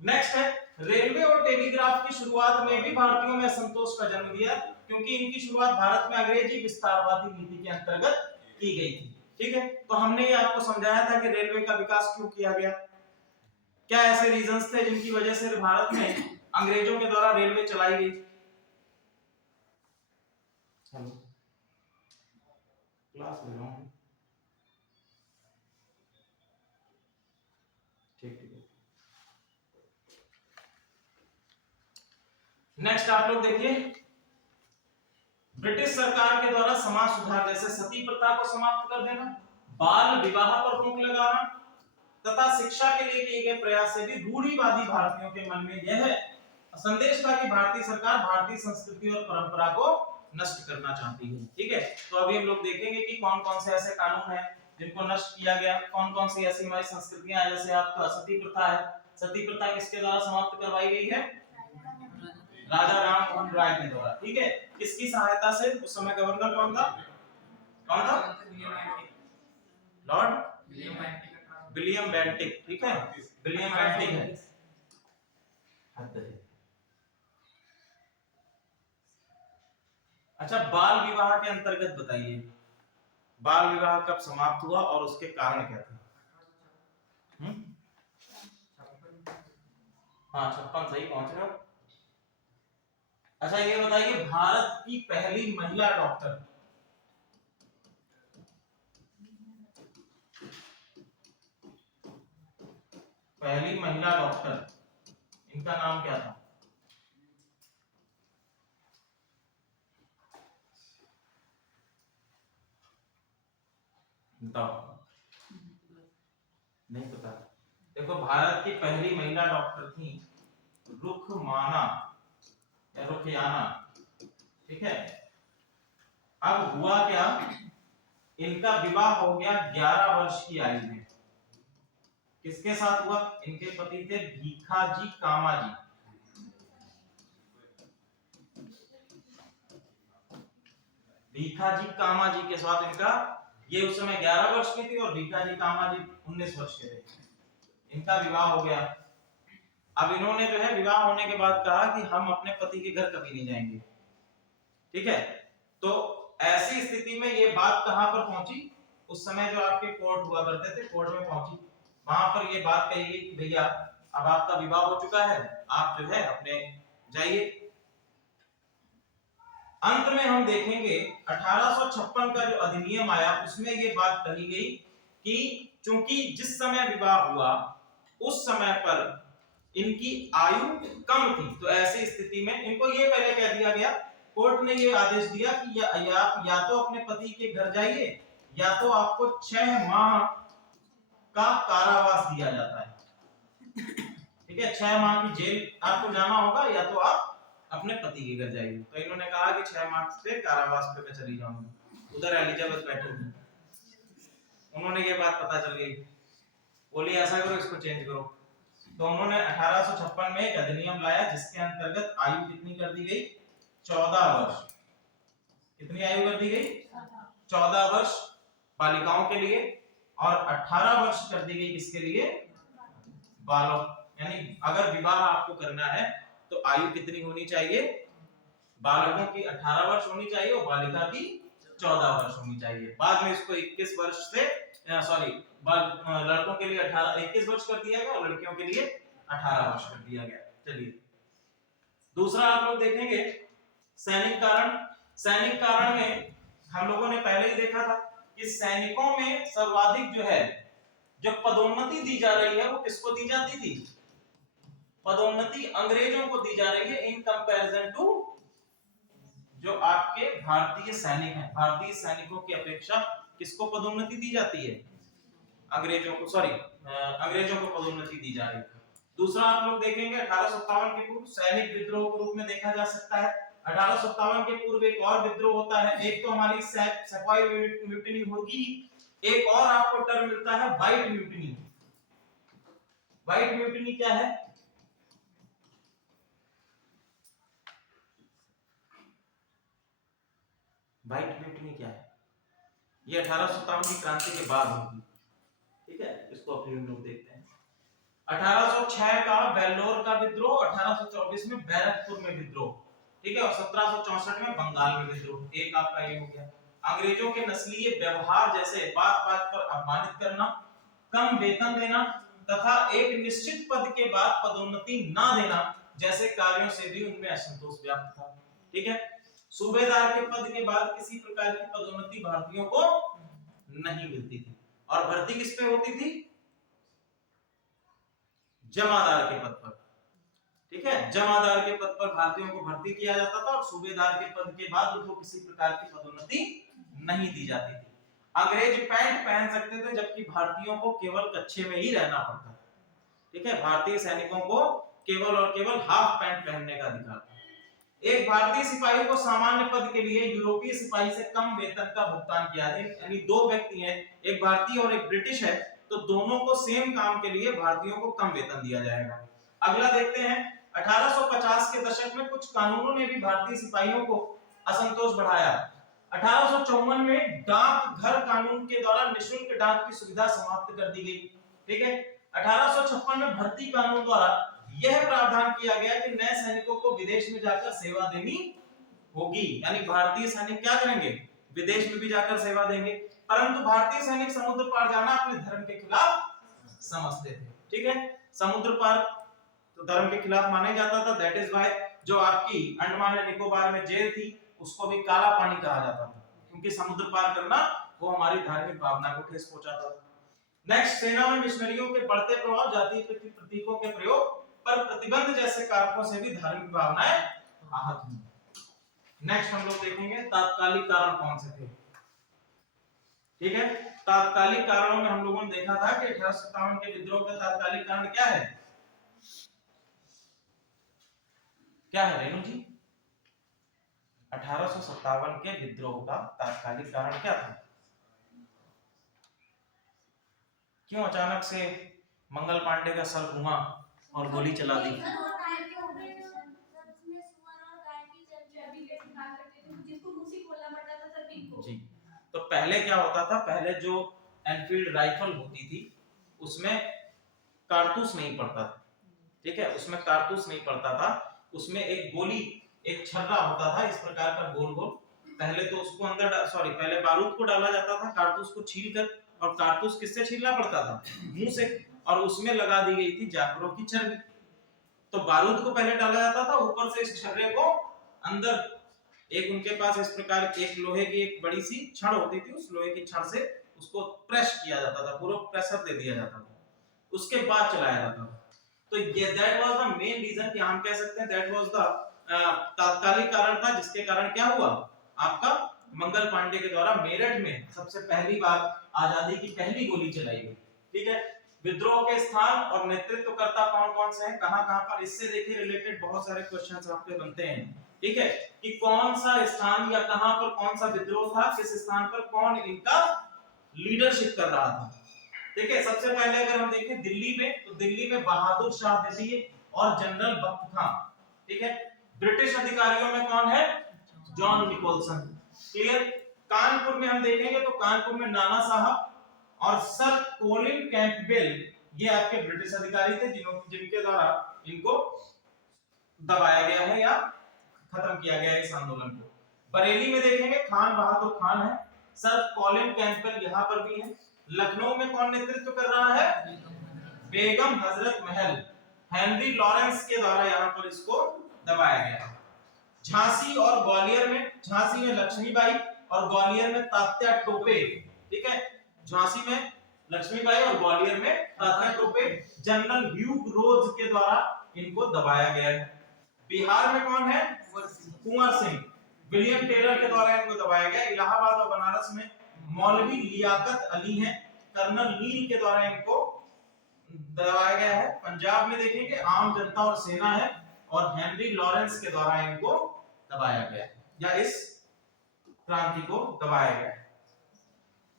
नेक्स्ट है, रेलवे और टेलीग्राफ की शुरुआत में भी भारतीयों में असंतोष का जन्म दिया, क्योंकि इनकी शुरुआत भारत में अंग्रेजी विस्तारवादी नीति के अंतर्गत की गई थी, ठीक है। तो हमने ये आपको समझाया था कि रेलवे का विकास क्यों किया गया, क्या ऐसे रीजंस थे जिनकी वजह से भारत में अंग्रेजों के द्वारा रेलवे चलाई गई। क्लास ले रहा हूं, ठीक है। नेक्स्ट आप लोग देखिए, ब्रिटिश सरकार के द्वारा समाज सुधार जैसे सती प्रथा को समाप्त कर देना, बाल विवाह पर रोक लगाना तथा शिक्षा के लिए किए गए प्रयास से भी रूढ़िवादी भारतीयों के मन में यह संदेश था कि भारतीय सरकार भारतीय संस्कृति और परंपरा को नष्ट करना चाहती है, ठीक है। तो अभी हम लोग देखेंगे कि कौन कौन से ऐसे कानून हैं जिनको नष्ट किया गया, कौन कौन सी ऐसी हमारी संस्कृतियां हैं, जैसे आपका सती प्रथा है। सती प्रथा किसके द्वारा समाप्त करवाई गई है, राजा राम मोहन राय के द्वारा, ठीक है। किसकी सहायता से, उस समय गवर्नर कौन था, लॉर्ड विलियम बेंटिक, ठीक है, विलियम बेंटिक है। अच्छा, बाल विवाह के अंतर्गत बताइए, बाल विवाह कब समाप्त हुआ और उसके कारण क्या थे। हाँ 56 सही पहुंच रहे हो। अच्छा ये बताइए, भारत की पहली महिला डॉक्टर, पहली महिला डॉक्टर, इनका नाम क्या था। नहीं पता। देखो, भारत की पहली महिला डॉक्टर थी रुखमाना या रुखियाना, ठीक है। अब हुआ क्या, इनका विवाह हो गया 11 वर्ष की आयु में। किसके साथ हुआ, इनके पति थे भीखाजी कामाजी। भीखाजी कामाजी के साथ इनका, ये उस समय 11 वर्ष की थी और भीखाजी कामाजी 19 वर्ष के थे। इनका विवाह हो गया। अब इन्होंने जो है विवाह होने के बाद कहा कि हम अपने पति के घर कभी नहीं जाएंगे, ठीक है। तो ऐसी स्थिति में ये बात कहां पर पहुंची, उस समय जो आपके कोर्ट हुआ करते थे, कोर्ट में पहुंची। वहां पर ये बात कही गई कि भैया अब आपका विवाह हो चुका है, आप जो है अपने जाइए। अंत में हम देखेंगे 1856 का जो अधिनियम आया उसमें ये बात कही गई कि चूंकि जिस समय विवाह हुआ उस समय पर इनकी आयु कम थी, तो ऐसी स्थिति में इनको ये पहले कह दिया गया, कोर्ट ने ये आदेश दिया कि या तो अपने पति के घर जाइए या तो आपको 6 माह का कारावास दिया जाता है, ठीक है। 6 माह की जेल आपको जाना होगा या तो आप अपने पति के घर जाइए। तो इन्होंने कहा कि 6 माह से कारावास पे मैं चली जाऊंगी। उधर एलिजाबेथ बैठी थी, उन्होंने ये बात पता चल गई, बोली ऐसा करो इसको चेंज करो। तो उन्होंने 1856 में एक अधिनियम लाया जिसके अंतर्गत आयु कितनी कर दी गई, 14 वर्ष। कितनी आयु कर दी गई, 14 वर्ष बालिकाओं के लिए और 18 वर्ष कर दी गई किसके लिए, बालक। यानी अगर विवाह आपको करना है तो आयु कितनी होनी चाहिए, बालकों की 18 वर्ष होनी चाहिए और बालिका की 14 वर्ष होनी चाहिए। बाद में इसको 21 वर्ष से लड़कों के लिए 21 वर्ष कर दिया गया और लड़कियों के लिए 18 वर्ष कर दिया गया। चलिए दूसरा आप लोग देखेंगे सैनिक कारण। सैनिक कारण में हम लोगों ने पहले ही देखा था कि सैनिकों में सर्वाधिक जो है जो पदोन्नति दी जा रही है वो किसको दी जाती थी, पदोन्नति अंग्रेजों को दी जा रही है इन कंपैरिजन टू जो आपके भारतीय सैनिक हैं। भारतीय सैनिकों की अपेक्षा किसको पदोन्नति दी जाती है, अंग्रेजों को, अंग्रेजों को पदोन्नति दी जा रही है। दूसरा आप लोग देखेंगे 1857 के पूर्व सैनिक विद्रोह के रूप में देखा जा सकता है। 1857 के पूर्व एक और विद्रोह होता है, एक तो हमारी सेपॉय म्यूटिनी होगी, एक और आपको टर्म मिलता है व्हाइट म्यूटिनी। व्हाइट म्यूटिनी क्या है, व्हाइट म्यूटिनी क्या है, ये 1857 की क्रांति के बाद होगी, ठीक है। इसको अपने हम लोग देखते हैं। 1806 का वेल्लोर का विद्रोह, 1824 में बैरकपुर में विद्रोह, ठीक है, और 1764 में बंगाल में विद्रोह। एक आपका ये हो गया। अंग्रेजों के नस्लीय व्यवहार जैसे बात बात पर अपमानित करना, कम वेतन देना तथा एक निश्चित पद के बाद पदोन्नति ना देना जैसे कार्यों से भी उनमें असंतोष व्याप्त था, ठीक है। सूबेदार के पद के बाद किसी प्रकार की पदोन्नति भारतीयों को नहीं मिलती थी और भर्ती किस पे होती थी, जमादार के पद पर, ठीक है। जमादार के पद पर भारतीयों को भर्ती किया जाता था और सूबेदार के पद के बाद उनको किसी प्रकार की पदोन्नति नहीं दी जाती थी। अंग्रेज पैंट पहन सकते थे जबकि भारतीयों को केवल कच्छे में ही रहना पड़ता था, ठीक है। भारतीय सैनिकों को केवल और केवल हाफ पैंट पहनने का अधिकार था। एक भारतीय सिपाही को सामान्य पद के लिए यूरोपीय सिपाही से कम वेतन का भुगतान किया है। यानी दो व्यक्ति हैं, एक भारतीय और एक ब्रिटिश है, तो दोनों को सेम काम के लिए भारतीयों को कम वेतन दिया जाएगा। अगला देखते हैं 1850 के दशक में कुछ कानूनों ने भी भारतीय सिपाहियों को असंतोष बढ़ाया। 1854 में डाक घर कानून के द्वारा निःशुल्क डाक की सुविधा समाप्त कर दी गई, ठीक है। 1856 में भर्ती कानून द्वारा यह प्रावधान किया गया कि नए सैनिकों को विदेश में जाकर सेवा देनी होगी, यानी भारतीय सैनिक क्या करेंगे, विदेश में भी जाकर सेवा देंगे। परंतु भारतीय सैनिक समुद्र पार जाना अपने धर्म के खिलाफ समझते थे, ठीक है। समुद्र पार तो धर्म के खिलाफ माने जाता था, दैट इज व्हाई जो आपकी अंडमान एंड निकोबार में जेल थी उसको भी काला पानी कहा जाता था, क्योंकि समुद्र पार करना वो हमारी धार्मिक भावना को ठेस पहुंचाता था। नेक्स्ट, सेना में मिशनरियों के बढ़ते प्रभाव, जातीय प्रतीकों के प्रयोग पर प्रतिबंध जैसे कारकों से भी धार्मिक भावनाएं आहत हुई। नेक्स्ट हम लोग देखेंगे तात्कालिक कारण कौन से थे, ठीक है। तात्कालिक कारणों में हम लोगों ने देखा था कि 1857 के विद्रोह का तात्कालिक कारण क्या है, क्या है रेणु जी, 1857 के विद्रोह का तात्कालिक कारण क्या था, क्यों अचानक से मंगल पांडे का सर घुमा और गोली चला दी। जी, तो पहले क्या होता था, पहले जो एनफील्ड राइफल होती थी उसमें कारतूस नहीं पड़ता था, ठीक है, उसमें कारतूस नहीं पड़ता था, उसमें एक गोली, एक छर्रा होता था इस प्रकार का गोल गोल, पहले तो उसको अंदर पहले बारूद को डाला जाता था, कारतूस को छील कर, और कारतूस किससे छीलना पड़ता था, मुंह से, और उसमें लगा दी गई थी जाफरों की चर्बी। तो बारूद को पहले डाला जाता था, ऊपर से इस छर्रे को अंदर, एक उनके पास इस प्रकार एक लोहे की एक बड़ी सी छड़ होती थी, उस लोहे की छड़ से उसको प्रेस किया जाता था, पूरा प्रेशर दे दिया जाता था, उसके बाद चलाया जाता था। तो ये that was the main reason कि हम कह सकते हैं दैट वाज द तात्कालिक कारण था, जिसके कारण क्या हुआ, आपका मंगल पांडे के द्वारा मेरठ में सबसे पहली बार आजादी की पहली गोली चलाई गई। ठीक है, विद्रोह के स्थान और नेतृत्वकर्ता कौन कौन से हैं, कहां-कहां पर, इससे देखिए रिलेटेड बहुत सारे क्वेश्चंस आपके बनते हैं। ठीक है, कि कौन सा स्थान या कहां पर कौन सा विद्रोह था, किस स्थान पर कौन इनका लीडरशिप कर रहा था। ठीक है, सबसे पहले अगर हम देखें दिल्ली में, तो दिल्ली में बहादुर शाह द्वितीय और जनरल बख्त खां। ठीक है, ब्रिटिश अधिकारियों में कौन है, जॉन निकोलसन। क्लियर। कानपुर में हम देखेंगे तो कानपुर में नाना साहब और सर कोलिन कैंपबेल, ये आपके ब्रिटिश अधिकारी थे जिनके द्वारा इनको दबाया गया है या खत्म किया गया है इस आंदोलन को। बरेली में देखेंगे खान बहादुर खान है, सर कॉलिन कैंपबेल यहां पर भी है। लखनऊ में कौन नेतृत्व कर रहा है, बेगम हजरत महल, हेनरी लॉरेंस के द्वारा यहां पर इसको दबाया गया है। झांसी और ग्वालियर में, झांसी में लक्ष्मीबाई और ग्वालियर में तात्या टोपे। ठीक है, झांसी में लक्ष्मीबाई और ग्वालियर में Tatya Tope, general Hugh Rose के द्वारा इनको दबाया गया है। बिहार में कौन है, कुंवर सिंह, विलियम टेलर के द्वारा इनको दबाया गया। इलाहाबाद और बनारस में मौलवी लियाकत अली हैं, कर्नल नील के द्वारा इनको दबाया गया है। पंजाब में देखेंगे आम जनता और सेना है और हेनरी लॉरेंस के द्वारा इनको दबाया गया या इस क्रांति को दबाया गया।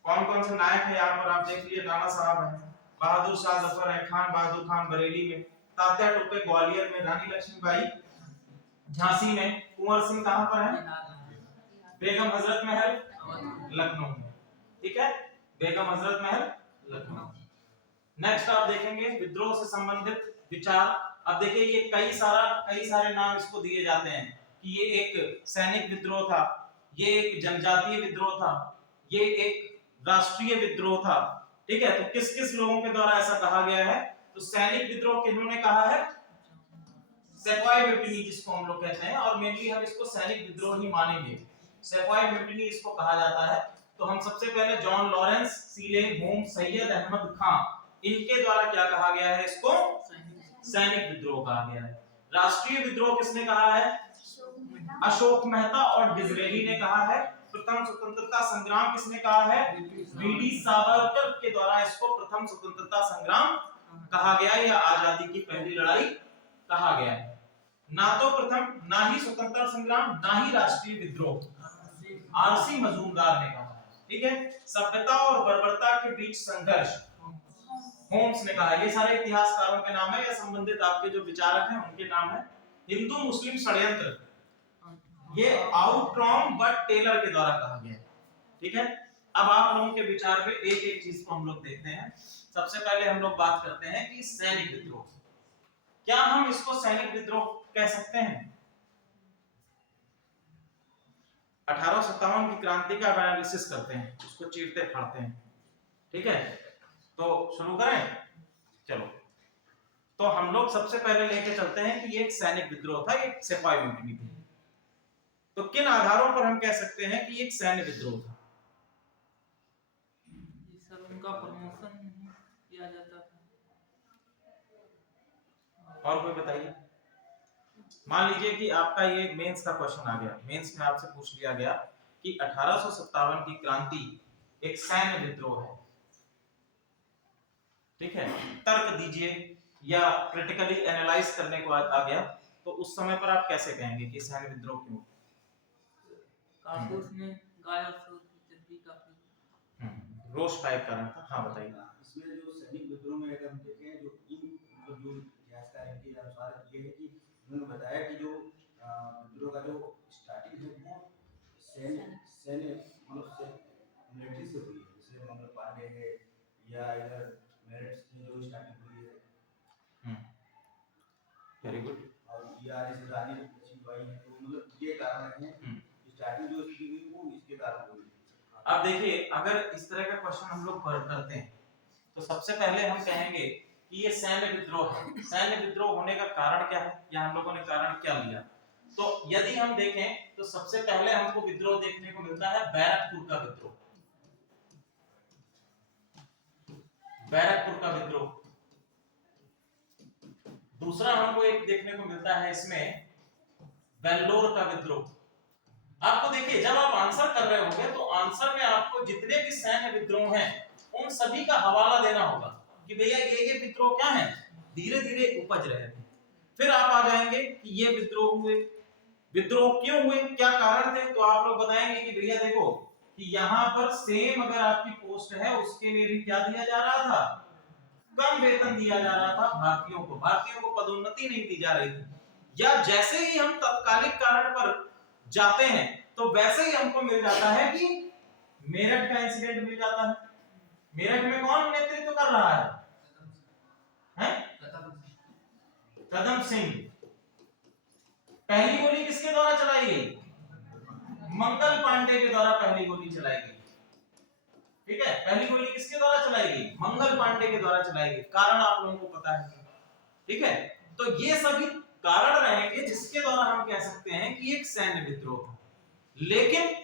कौन कौन से नायक है यहाँ पर आप देख लीजिए, नाना साहब है, बहादुर शाह जफर है, खान बहादुर खान बरेली में, तात्या टोपे ग्वालियर में, रानी लक्ष्मीबाई झांसी में, कुंवर सिंह कहां पर है, बेगम हजरत महल लखनऊ में। ठीक है, बेगम हजरत महल लखनऊ। नेक्स्ट आप देखेंगे विद्रोह से संबंधित विचार। अब देखिए ये कई सारे नाम इसको दिए जाते हैं कि ये एक सैनिक विद्रोह था, ये एक जनजातीय विद्रोह था, ये एक राष्ट्रीय विद्रोह था। ठीक है, तो किस किस लोगों के द्वारा ऐसा कहा गया है, तो सैनिक विद्रोह किन्होंने कहा है, सेपॉय म्यूटिनी जिसको हम लोग कहते हैं, और मेनली हम इसको सैनिक विद्रोह ही मानेंगे, सेपॉय म्यूटिनी इसको कहा जाता है। तो हम सबसे पहले जॉन लॉरेंस, सीले होम, सैयद अहमद खां, इनके द्वारा क्या कहा गया है, इसको सैनिक विद्रोह कहा गया है। राष्ट्रीय विद्रोह किसने कहा है, अशोक मेहता और डिसरेली ने कहा है। प्रथम स्वतंत्रता संग्राम किसने कहा है, वीडी सावरकर के द्वारा इसको प्रथम स्वतंत्रता संग्राम कहा गया या आजादी की पहली लड़ाई कहा गया है। ना तो प्रथम, ना ही स्वतंत्रता संग्राम, ना ही राष्ट्रीय विद्रोह, आरसी मजूमदार ने कहा। ठीक है, सभ्यता और बर्बरता के बीच संघर्ष, होम्स ने कहा। ये सारे इतिहासकारों के नाम है या संबंधित आपके जो विचारक हैं उनके नाम है। हिंदू मुस्लिम षड्यंत्र, ये आउट्रॉम बट टेलर के द्वारा कहा गया है। ठीक है, अब आप लोगों के विचार पे एक एक चीज को हम लोग देखते हैं। सबसे पहले हम लोग बात करते हैं कि सैनिक विद्रोह, क्या हम इसको सैनिक विद्रोह कह सकते हैं। 1857 की क्रांति का एनालिसिस करते हैं, उसको चीरते फाड़ते हैं। ठीक है, तो शुरू करें, चलो। तो हम लोग सबसे पहले लेके चलते हैं कि ये एक सैनिक विद्रोह था, एक सिपाही म्यूटिनी थी। तो किन आधारों पर हम कह सकते हैं कि एक सैन्य विद्रोह था। सर उनका प्रमोशन नहीं किया जाता था। और कोई बताइए। मान लीजिए कि आपका ये मेंस का क्वेश्चन आ गया, मेंस में आपसे पूछ लिया गया कि 1857 की क्रांति एक सैन्य विद्रोह है। ठीक है, तर्क दीजिए या क्रिटिकली एनालाइज करने को आ गया, तो उस समय पर आप कैसे कहेंगे कि सैन्य विद्रोह क्यों। कारतूस में गाय और सूअर की चर्बी काफी रोष का एक कारण था। हाँ बताइए। इसमें जो सैनिक विद्रोह में अगर हम देखें, जो इतिहासकार के अनुसार ये है कि उन्होंने बताया कि जो विद्रोह का जो स्टार्टिंग है वो सैन्य मतलब मिलिट्री से हुई है। जैसे मंगल पांडे है या इधर मेरठ से जो स्टार्टिंग हुई है की हुई वो इसके कारण हुई। अब देखिए, अगर इस तरह का क्वेश्चन हम लोग करते हैं तो सबसे पहले हम कहेंगे कि ये सैन्य विद्रोह है। सैन्य विद्रोह होने का कारण क्या है, या हम लोगों ने कारण क्या लिया? तो यदि हम देखें तो सबसे पहले हमको विद्रोह देखने को मिलता है बैरकपुर का विद्रोह। बैरकपुर का विद्रोह। दूसरा हमको एक देखने को मिलता है इसमें वेल्लोर का विद्रोह। आपको देखिए, जब आप आंसर कर रहे होंगे तो आंसर में आपको जितने भी सैन्य विद्रोह हैं उन सभी का हवाला देना होगा कि भैया ये विद्रोह क्या है, धीरे धीरे उपज रहे थे। फिर आप आ जाएंगे कि ये विद्रोह हुए, विद्रोह क्यों हुए, क्या कारण थे, तो आप लोग बताएंगे कि भैया देखो कि यहाँ पर सेम अगर आपकी पोस्ट है उसके लिए भी क्या दिया जा रहा था, कम वेतन दिया जा रहा था भारतीयों को पदोन्नति नहीं दी जा रही थी। या जैसे ही हम तत्कालिक कारण पर जाते हैं तो वैसे ही हमको मिल जाता है कि मेरठ का इंसिडेंट मिल जाता है। मेरठ में कौन नेतृत्व कर रहा है? कदम सिंह। पहली गोली किसके द्वारा चलाई गई? मंगल पांडे के द्वारा पहली गोली चलाई गई। ठीक है, पहली गोली किसके द्वारा चलाई गई? मंगल पांडे के द्वारा चलाई गई। कारण आप लोगों को पता है। ठीक है, तो ये सभी कारण रहेंगे जिसके द्वारा हम कह सकते हैं कि एक सैन्य विद्रोह था। लेकिन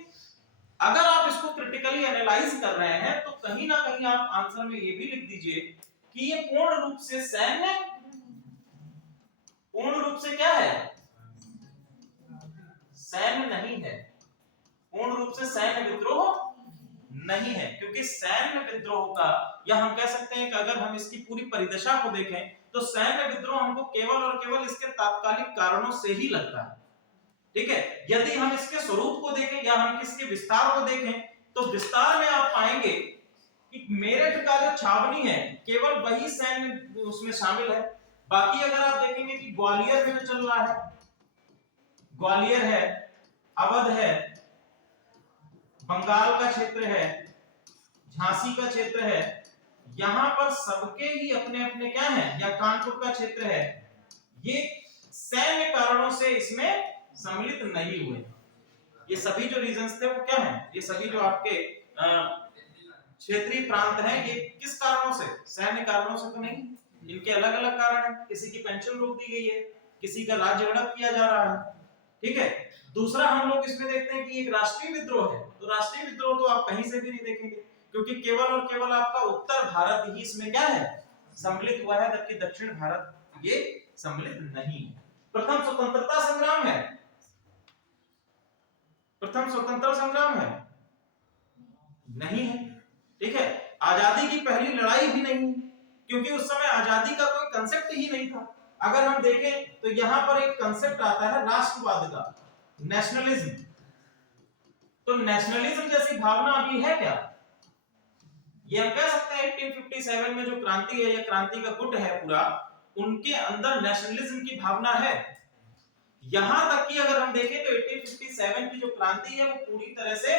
अगर आप इसको क्रिटिकली एनालाइज कर रहे हैं तो कहीं ना कहीं आप आंसर में ये भी लिख दीजिए कि ये पूर्ण रूप से सैन्य, पूर्ण रूप से क्या है, सैन्य नहीं है। पूर्ण रूप से सैन्य विद्रोह नहीं है, क्योंकि सैन्य विद्रोह का, या हम कह सकते हैं कि अगर हम इसकी पूरी परिदशा को देखें तो सैन्य विद्रोह हमको केवल और केवल इसके तात्कालिक कारणों से ही लगता है। ठीक है, यदि हम इसके स्वरूप को देखें या हम इसके विस्तार को देखें तो विस्तार में आप पाएंगे कि मेरठ का जो छावनी है केवल वही सैन्य उसमें शामिल है। बाकी अगर आप देखेंगे कि ग्वालियर में जो चल रहा है, ग्वालियर है, अवध है, बंगाल का क्षेत्र है, झांसी का क्षेत्र है, यहां पर सबके ही अपने अपने क्या है, या कानपुर का क्षेत्र है, ये सैन्य कारणों से इसमें सम्मिलित नहीं हुए। ये सभी जो रीजंस थे वो क्या हैं, ये सभी जो आपके क्षेत्रीय प्रांत हैं, ये किस कारणों से, सैन्य कारणों से तो नहीं। इनके अलग अलग कारण हैं, किसी की पेंशन रोक दी गई है, किसी का राज्य हड़प किया जा रहा है। ठीक है, दूसरा हम लोग इसमें देखते हैं कि एक राष्ट्रीय विद्रोह है, तो राष्ट्रीय विद्रोह तो आप कहीं से भी नहीं देखेंगे, क्योंकि केवल और केवल आपका उत्तर भारत ही इसमें क्या है, सम्मिलित हुआ है, जबकि दक्षिण भारत ये सम्मिलित नहीं है। प्रथम स्वतंत्रता संग्राम है, प्रथम स्वतंत्रता संग्राम है, नहीं है। ठीक है, आजादी की पहली लड़ाई भी नहीं, क्योंकि उस समय आजादी का कोई कंसेप्ट ही नहीं था। अगर हम देखें तो यहां पर एक कंसेप्ट आता है राष्ट्रवाद का, नेशनलिज्म। तो नेशनलिज्म जैसी भावना अभी है क्या? ये हम कह सकते हैं 1857 में जो क्रांति है या क्रांति का गुट है पूरा, उनके अंदर नेशनलिज्म की भावना है। यहां तक कि अगर हम देखें तो 1857 की जो क्रांति है वो पूरी तरह से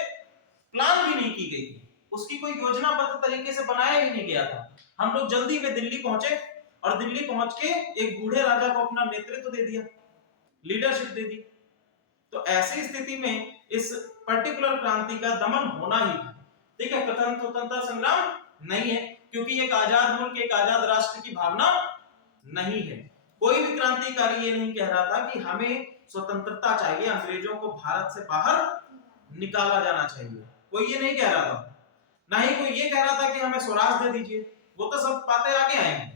प्लान भी नहीं की गई थी, उसकी कोई योजनाबद्ध तरीके से बनाया ही नहीं गया था। हम लोग जल्दी में दिल्ली पहुंचे और दिल्ली पहुंच के एक बूढ़े राजा को अपना नेतृत्व दे दिया, लीडरशिप दे दी। तो ऐसी स्थिति में इस पर्टिकुलर क्रांति का दमन होना ही था। ठीक है, प्रथम स्वतंत्रता संग्राम नहीं है, क्योंकि एक आजाद मुल्क, एक आजाद राष्ट्र की भावना नहीं है। कोई भी क्रांतिकारी ये नहीं कह रहा था कि हमें स्वतंत्रता चाहिए, अंग्रेजों को भारत से बाहर निकाला जाना चाहिए, कोई ये नहीं कह रहा था। ना ही कोई ये कह रहा था कि हमें स्वराज दे दीजिए, वो तो सब बातें आगे आएंगी।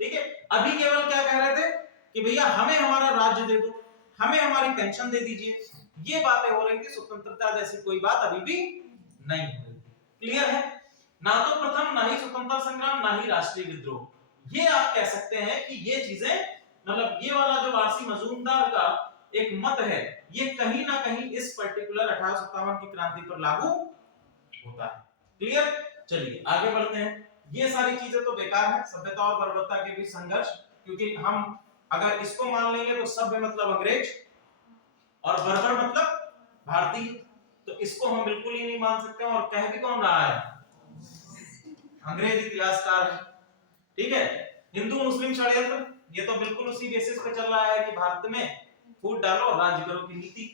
ठीक है, अभी केवल क्या कह रहे थे कि भैया हमें हमारा राज्य दे दो, हमें हमारी पेंशन दे दीजिए, ये बातें हो रही थी। स्वतंत्रता जैसी कोई बात अभी भी नहीं हो रही। क्लियर है? ना तो प्रथम, ना ही स्वतंत्रता संग्राम, ना ही राष्ट्रीय विद्रोह। ये आप कह सकते हैं कि ये चीजें, मतलब ये वाला जो वारसी मजूमदार का एक मत है, ये कहीं ना कहीं इस पर्टिकुलर 1857 की क्रांति पर लागू होता है। क्लियर? चलिए आगे बढ़ते हैं। ये सारी चीजें तो बेकार है, सभ्यता और बर्बरता के बीच संघर्ष, क्योंकि हम अगर इसको मान लेंगे तो सभ्य मतलब अंग्रेज और बर्बर मतलब भारतीय, तो इसको हम बिल्कुल ही नहीं मान सकते। और कह भी कौन रहा है? अंग्रेज इतिहासकार है। ठीक है, हिंदू मुस्लिम षड्यंत्र, ये तो बिल्कुल उसी बेसिस पे चल रहा है कि भारत में फूट डालो, राज्य करो की नीति।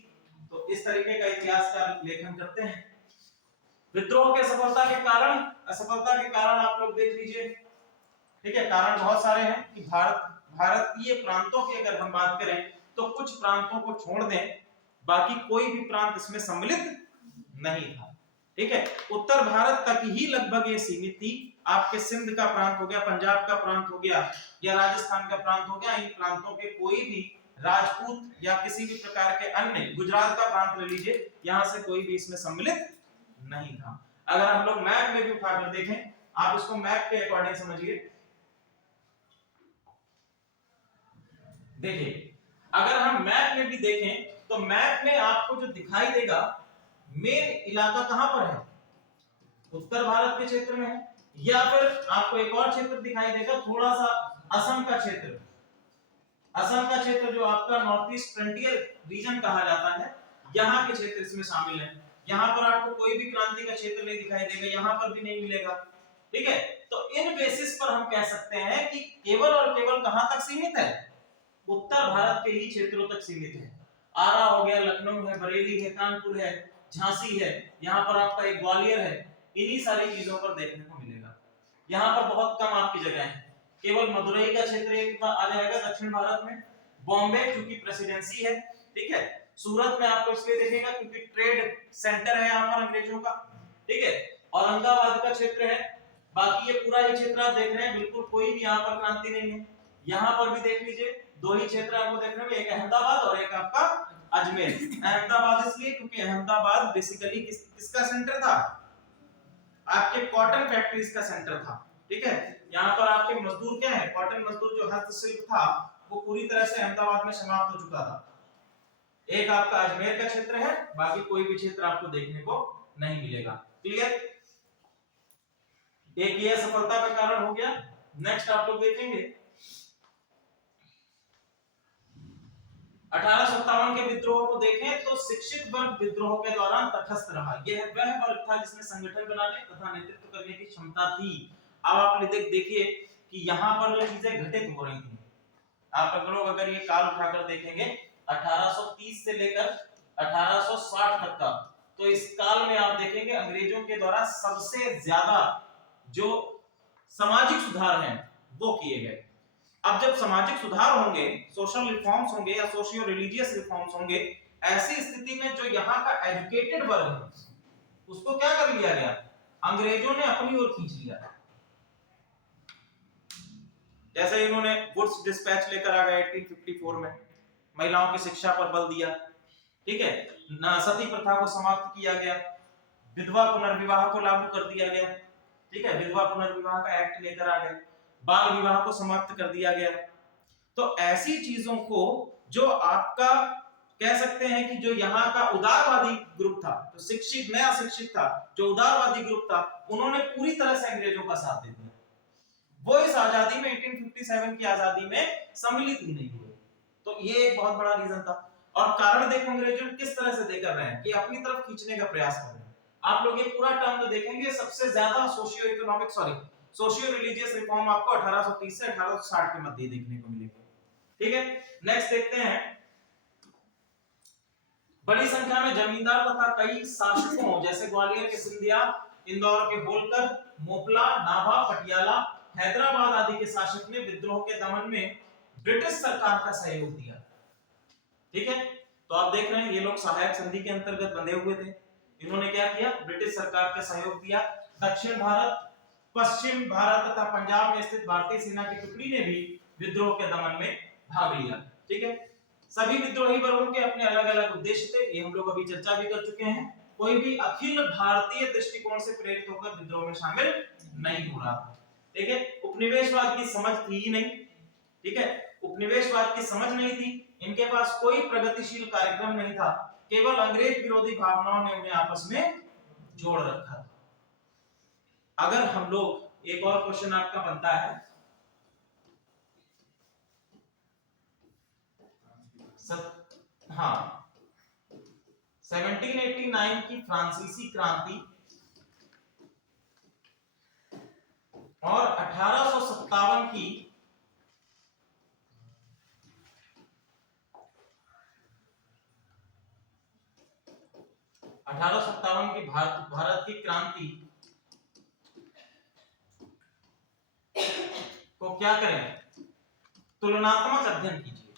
तो इस तरीके का इतिहास का लेखन करते हैं। विद्रोह के सफलता के कारण, असफलता के कारण आप लोग देख लीजिए, ठीक है। कारण बहुत सारे हैं कि भारतीय प्रांतों की अगर हम बात करें तो कुछ प्रांतों को छोड़ दें, बाकी कोई भी प्रांत इसमें सम्मिलित नहीं था, ठीक है। उत्तर भारत तक ही लगभग ये सीमित थी। आपके सिंध का प्रांत हो गया, पंजाब का प्रांत हो गया या राजस्थान का प्रांत हो गया, इन प्रांतों के कोई भी राजपूत या किसी भी प्रकार के अन्य, गुजरात का प्रांत ले लीजिए, यहां से कोई भी इसमें सम्मिलित नहीं था। अगर हम लोग मैप में भी उठाकर देखें, आप इसको मैप के अकॉर्डिंग समझिए। देखिए, अगर हम मैप में भी देखें तो मैप में आपको जो दिखाई देगा मेन इलाका कहां पर है, उत्तर भारत के क्षेत्र में है, या फिर आपको एक और क्षेत्र दिखाई देगा थोड़ा सा असम का क्षेत्र। असम का क्षेत्र जो आपका नॉर्थ ईस्ट फ्रंटियर रीजन कहा जाता है, यहाँ के क्षेत्र इसमें शामिल है। यहाँ पर आपको कोई भी क्रांति का क्षेत्र नहीं दिखाई देगा, यहाँ पर भी नहीं मिलेगा, ठीक है। तो इन बेसिस पर हम कह सकते हैं कि केवल और केवल कहां तक सीमित है, उत्तर भारत के ही क्षेत्रों तक सीमित है। आरा हो गया, लखनऊ है, बरेली है, कानपुर है, झांसी है, यहाँ पर आपका एक ग्वालियर है, इन्हीं सारी चीजों पर देखने को मिलेगा। यहाँ पर बहुत कम आपकी जगह है, केवल मदुरई का क्षेत्र एक आ जाएगा दक्षिण भारत में, बॉम्बे क्योंकि प्रेसिडेंसी है, ठीक है। सूरत में आपको इसलिए देखेगा क्योंकि ट्रेड सेंटर है यहाँ पर अंग्रेजों का, ठीक है। औरंगाबाद का क्षेत्र है, बाकी ये पूरा ही क्षेत्र आप देख रहे हैं, बिल्कुल कोई भी यहाँ पर क्रांति नहीं है। यहाँ पर भी देख लीजिए, दो ही क्षेत्र आपको देखने में, एक अहमदाबाद और एक आपका अजमेर। अहमदाबाद इसलिए क्योंकि अहमदाबाद बेसिकली किसका सेंटर था, आपके कॉटन फैक्ट्रीज का सेंटर था, ठीक है। यहाँ पर आपके मजदूर क्या है, कॉटन मजदूर जो हस्तशिल्प था वो पूरी तरह से अहमदाबाद में समाप्त हो चुका था। एक आपका अजमेर का क्षेत्र है, बाकी कोई भी क्षेत्र आपको देखने को नहीं मिलेगा। क्लियर, एक ये सफलता का कारण हो गया। नेक्स्ट आप लोग देखेंगे 1857 के विद्रोह को देखें तो शिक्षित वर्ग विद्रोह के दौरान तटस्थ रहा। यह वह वर्ग था जिसने संगठन बनाने तथा नेतृत्व करने की क्षमता थी। अब आप देखिए कि यहाँ पर जो चीजें घटित हो रही थी, आप लोग अगर ये काल उठाकर देखेंगे 1830 से लेकर 1860 तक का, तो इस काल में आप देखेंगे अंग्रेजों के द्वारा सबसे ज्यादा जो सामाजिक सुधार हैं वो किए गए। अब जब सामाजिक सुधार होंगे, सोशल रिफॉर्म्स होंगे या सोशियो रिलीजियस रिफॉर्म्स होंगे, ऐसी स्थिति में जो यहाँ का एजुकेटेड वर्ग है उसको क्या कर लिया गया, अंग्रेजों ने अपनी ओर खींच लिया। जैसे इन्होंने वुड्स डिस्पैच लेकर आ गए 1854 में, महिलाओं की शिक्षा पर बल दिया, ठीक है। सती प्रथा को समाप्त किया गया, विधवा पुनर्विवाह को लागू कर दिया गया, ठीक है। विधवा पुनर्विवाह का एक्ट लेकर आ गए, बाल विवाह को समाप्त कर दिया गया। तो ऐसी चीजों को जो आपका कह सकते हैं कि जो यहाँ का उदारवादी ग्रुप था, तो शिक्षित नया शिक्षित था, जो उदारवादी ग्रुप था, उन्होंने पूरी तरह से अंग्रेजों का साथ दे दिया। वो इस आजादी में 1857 की आजादी में सम्मिलित ही नहीं हुए। तो ये एक बहुत बड़ा रीजन था। और कारण देखो अंग्रेजों किस तरह से देकर रहे हैं कि अपनी तरफ खींचने का प्रयास कर रहे हैं। आप लोग ये पूरा टर्म जो देखेंगे, सबसे ज्यादा सोशियो रिलीजियस रिफॉर्म आपको 1830 से 1860 के मध्य देखने को मिलेगा, ठीक है। नेक्स्ट देखते हैं, बड़ी संख्या में जमींदार तथा कई शासकों जैसे ग्वालियर के सिंधिया, इंदौर के होलकर, मोपला, नाभा, पटियाला, हैदराबाद आदि के शासक ने विद्रोह के दमन में ब्रिटिश सरकार का सहयोग दिया, ठीक है। तो आप देख रहे हैं ये लोग सहायक संधि के अंतर्गत बंधे हुए थे। इन्होंने क्या किया, ब्रिटिश सरकार का सहयोग दिया। दक्षिण भारत, पश्चिम भारत तथा पंजाब में स्थित भारतीय सेना की टुकड़ी ने भी विद्रोह के दमन में भाग लिया, ठीक है। सभी विद्रोही वर्गों के अपने अलग अलग उद्देश्य थे, ये हम लोग अभी चर्चा भी कर चुके हैं। कोई भी अखिल भारतीय दृष्टिकोण से प्रेरित होकर विद्रोह में शामिल नहीं हो रहा था, ठीक है। उपनिवेशवाद की समझ थी ही नहीं, ठीक है। उपनिवेशवाद की समझ नहीं थी, इनके पास कोई प्रगतिशील कार्यक्रम नहीं था, केवल अंग्रेज विरोधी भावनाओं ने उन्हें आपस में जोड़ रखा था। अगर हम लोग, एक और क्वेश्चन आपका बनता है, हाँ, 1789 की फ्रांसीसी क्रांति और 1857 की 1857 की भारत की क्रांति को क्या करें, तुलनात्मक अध्ययन कीजिए।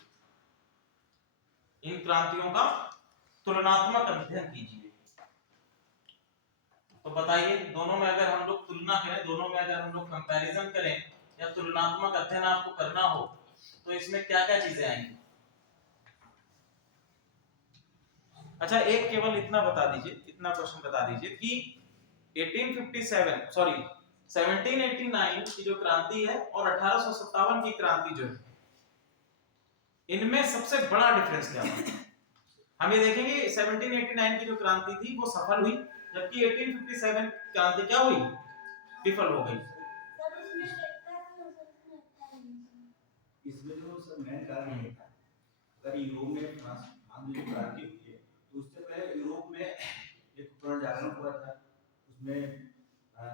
इन क्रांतियों का तुलनात्मक अध्ययन कीजिए। तो बताइए, दोनों में अगर हम लोग तुलना करें, दोनों में अगर हम लोग कंपैरिजन करें या तुलनात्मक अध्ययन आपको करना हो तो इसमें क्या क्या चीजें आएंगी? अच्छा, एक केवल इतना बता दीजिए, इतना क्वेश्चन बता दीजिए कि 1789 की जो क्रांति है और 1857 की क्रांति जो है, इनमें सबसे बड़ा डिफरेंस क्या है? हम ये देखेंगे 1789 की जो क्रांति थी वो सफल हुई, जबकि 1857 क्रांति क्या हुई, विफल हो गई। इसमें जो सर मेन कारण ये था, अगर यूरोप में फ्रांस में जो क्रांति हुई है तो उससे पहले यूरोप में एक पुनर्जागरण हुआ था, उसमें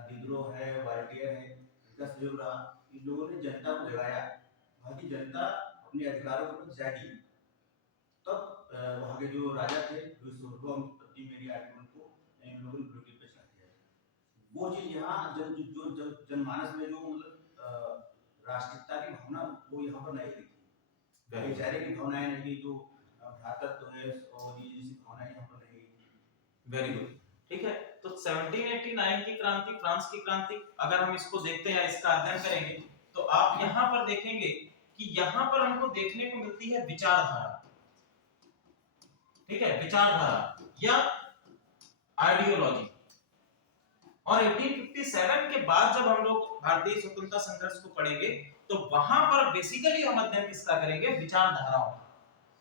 डिड्रो है, वाल्टियर है, इनका सहयोग रहा। इन लोगों ने जनता को जगाया, वहाँ की जनता अपने अधिकारों पर जागी। तब वहाँ के जो राजा थे, जो सर्वोपरि मेरी आर्गुमेंट को इन लोगों ने ब्रिटिश पे चढ़ा दिया। वो चीज यहाँ जनमानस में जो मतलब राष्ट्रीयता की भावना वो यहाँ पर नहीं दिखी, भाईचारे की भावनाएं नहीं, जो भ्रातृत्व है और ये जैसी भावनाएं यहाँ पर नहीं। वेरी गुड, ठीक है। तो 1789 की क्रांति, फ्रांस की क्रांति, अगर हम इसको देखते हैं, इसका अध्ययन करेंगे तो आप यहाँ पर देखेंगे कि यहाँ पर हमको देखने को मिलती है विचारधारा, ठीक है, विचारधारा या आइडियोलॉजी। और 1857 के बाद जब हम लोग भारतीय स्वतंत्रता संघर्ष को पढ़ेंगे तो वहां पर बेसिकली हम अध्ययन किसका करेंगे, विचारधाराओं,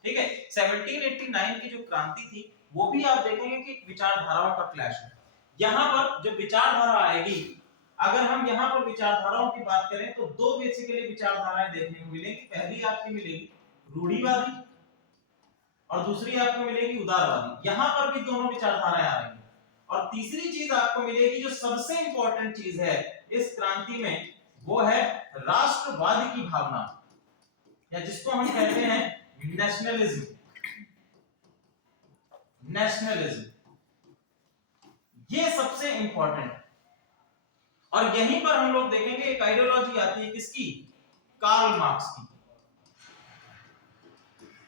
ठीक है। 1789 की जो क्रांति थी वो भी आप देखेंगे कि विचारधाराओं का क्लैश है। यहाँ पर जो विचारधारा आएगी, अगर हम यहाँ पर विचारधाराओं की बात करें तो दो बेसिकली विचारधाराएं देखने को मिलेंगी। पहली आपकी मिलेगी रूढ़िवादी और दूसरी आपको मिलेगी उदारवादी। यहाँ पर भी दोनों विचारधाराएं आ रही हैं। और तीसरी चीज आपको मिलेगी जो सबसे इंपॉर्टेंट चीज है इस क्रांति में, वो है राष्ट्रवाद की भावना, या जिसको हम कहते हैं नेशनलिज्म। नेशनलिज्म ये सबसे इंपॉर्टेंट है। और यहीं पर हम लोग देखेंगे एक आइडियोलॉजी आती है किसकी, कार्ल मार्क्स की।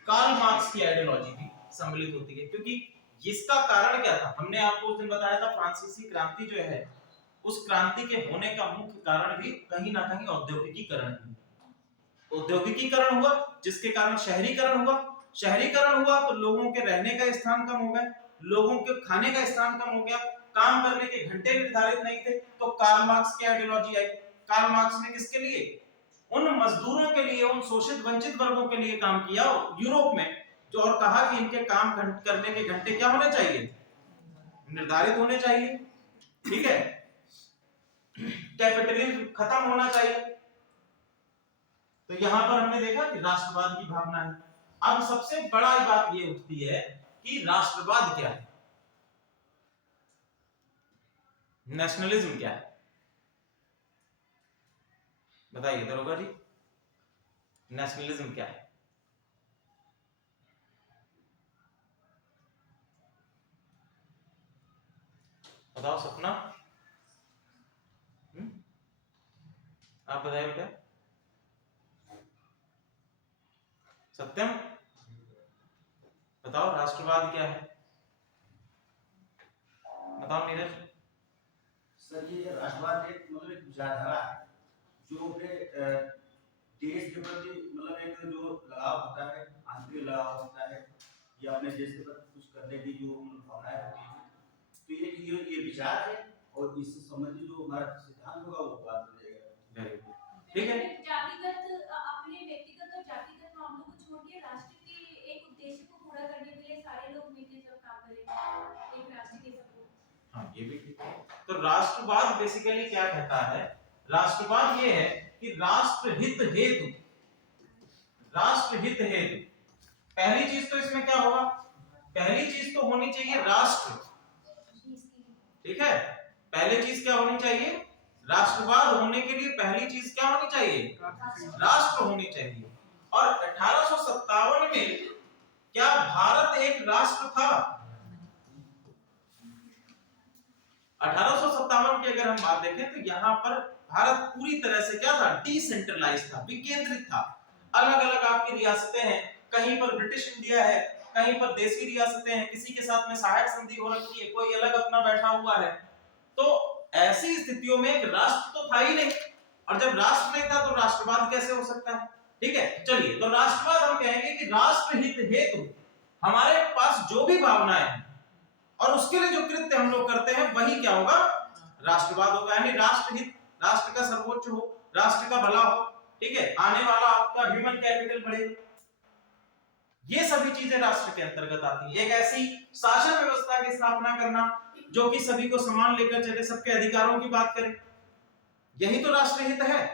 कार्ल मार्क्स की आइडियोलॉजी भी सम्मिलित होती है, क्योंकि इसका कारण क्या था, हमने आपको उस दिन बताया था फ्रांसीसी क्रांति जो है, उस क्रांति के होने का मुख्य कारण भी कहीं ना कहीं औद्योगिकीकरण है। औद्योगिकीकरण हुआ जिसके कारण शहरीकरण हुआ। शहरीकरण हुआ तो लोगों के रहने का स्थान कम हो गया, लोगों के खाने का स्थान कम हो गया, काम करने के घंटे निर्धारित नहीं थे, तो कार्ल मार्क्स की आइडियोलॉजी आई। कार्ल मार्क्स ने किसके लिए, उन मजदूरों के लिए, उन शोषित वंचित वर्गों के लिए काम किया यूरोप में, जो और कहा कि इनके काम करने के घंटे क्या होने चाहिए, निर्धारित होने चाहिए, ठीक है, कैपिटलिज्म खत्म होना चाहिए। तो यहां पर हमने देखा कि राष्ट्रवाद की भावना है। अब सबसे बड़ा बात ये उठती है कि राष्ट्रवाद क्या है, नेशनलिज्म क्या है, बताइए दरोगा जी, नेशनलिज्म क्या है? बताओ सपना, आप बताइए बेटा। सत्यम बताओ, राष्ट्रवाद क्या है? बताओ नीरज। सर ये राष्ट्रवाद एक मतलब एक विचारधारा है जो अपने देश के प्रति मतलब एक जो लगाव होता है, आंतरिक लगाव होता है, या अपने देश के प्रति कुछ करने की जो भावनाएं होती है, तो ये विचार है और इससे संबंधित जो हमारा सिद्धांत होगा वो बात हो जाएगा। ठीक है, जातिगत अपने व्यक्तिगत और जातिगत मामलों को छोड़ के राष्ट्र के एक उद्देश्य को पूरा करने के लिए सारे लोग मिलकर जब काम करेंगे एक राष्ट्र के सपोर्ट। हाँ ये भी ठीक है। तो राष्ट्रवाद बेसिकली क्या कहता है, राष्ट्रवाद ये है कि राष्ट्रहित हेतु, राष्ट्रहित हेतु, पहली चीज तो इसमें क्या होगा, पहली चीज तो होनी चाहिए राष्ट्र, ठीक है, पहली चीज क्या होनी चाहिए, राष्ट्रवाद होने के लिए पहली चीज क्या होनी चाहिए, राष्ट्र होनी चाहिए। और 1857 में क्या भारत एक राष्ट्र था? 1857 की अगर हम बात देखें तो यहाँ पर भारत पूरी तरह से क्या था, डिसेंट्रलाइज था, विकेंद्रित था। अलग अलग आपकी रियासतें हैं, कहीं पर ब्रिटिश इंडिया है, कहीं पर देसी रियासतें हैं, किसी के साथ में सहायक संधि हो रखी है, कोई अलग अपना बैठा हुआ है। तो ऐसी स्थितियों में एक राष्ट्र तो था ही नहीं, और जब राष्ट्र नहीं था तो राष्ट्रवाद कैसे हो सकता है। ठीक है, चलिए, तो राष्ट्रवाद हम कहेंगे कि राष्ट्रहित हेतु हमारे पास जो भी भावनाएं हैं और उसके लिए जो कृत्य हम लोग करते हैं वही क्या होगा, राष्ट्रवाद होगा। यानी राष्ट्रहित, राष्ट्र का सर्वोच्च हो, राष्ट्र का भला हो, ठीक है, आने वाला आपका ह्यूमन कैपिटल बढ़े, ये सभी चीजें राष्ट्र के अंतर्गत आती है। एक ऐसी शासन व्यवस्था की स्थापना करना जो कि सभी को समान लेकर चले, सबके अधिकारों की बात करे, यही तो राष्ट्रहित है।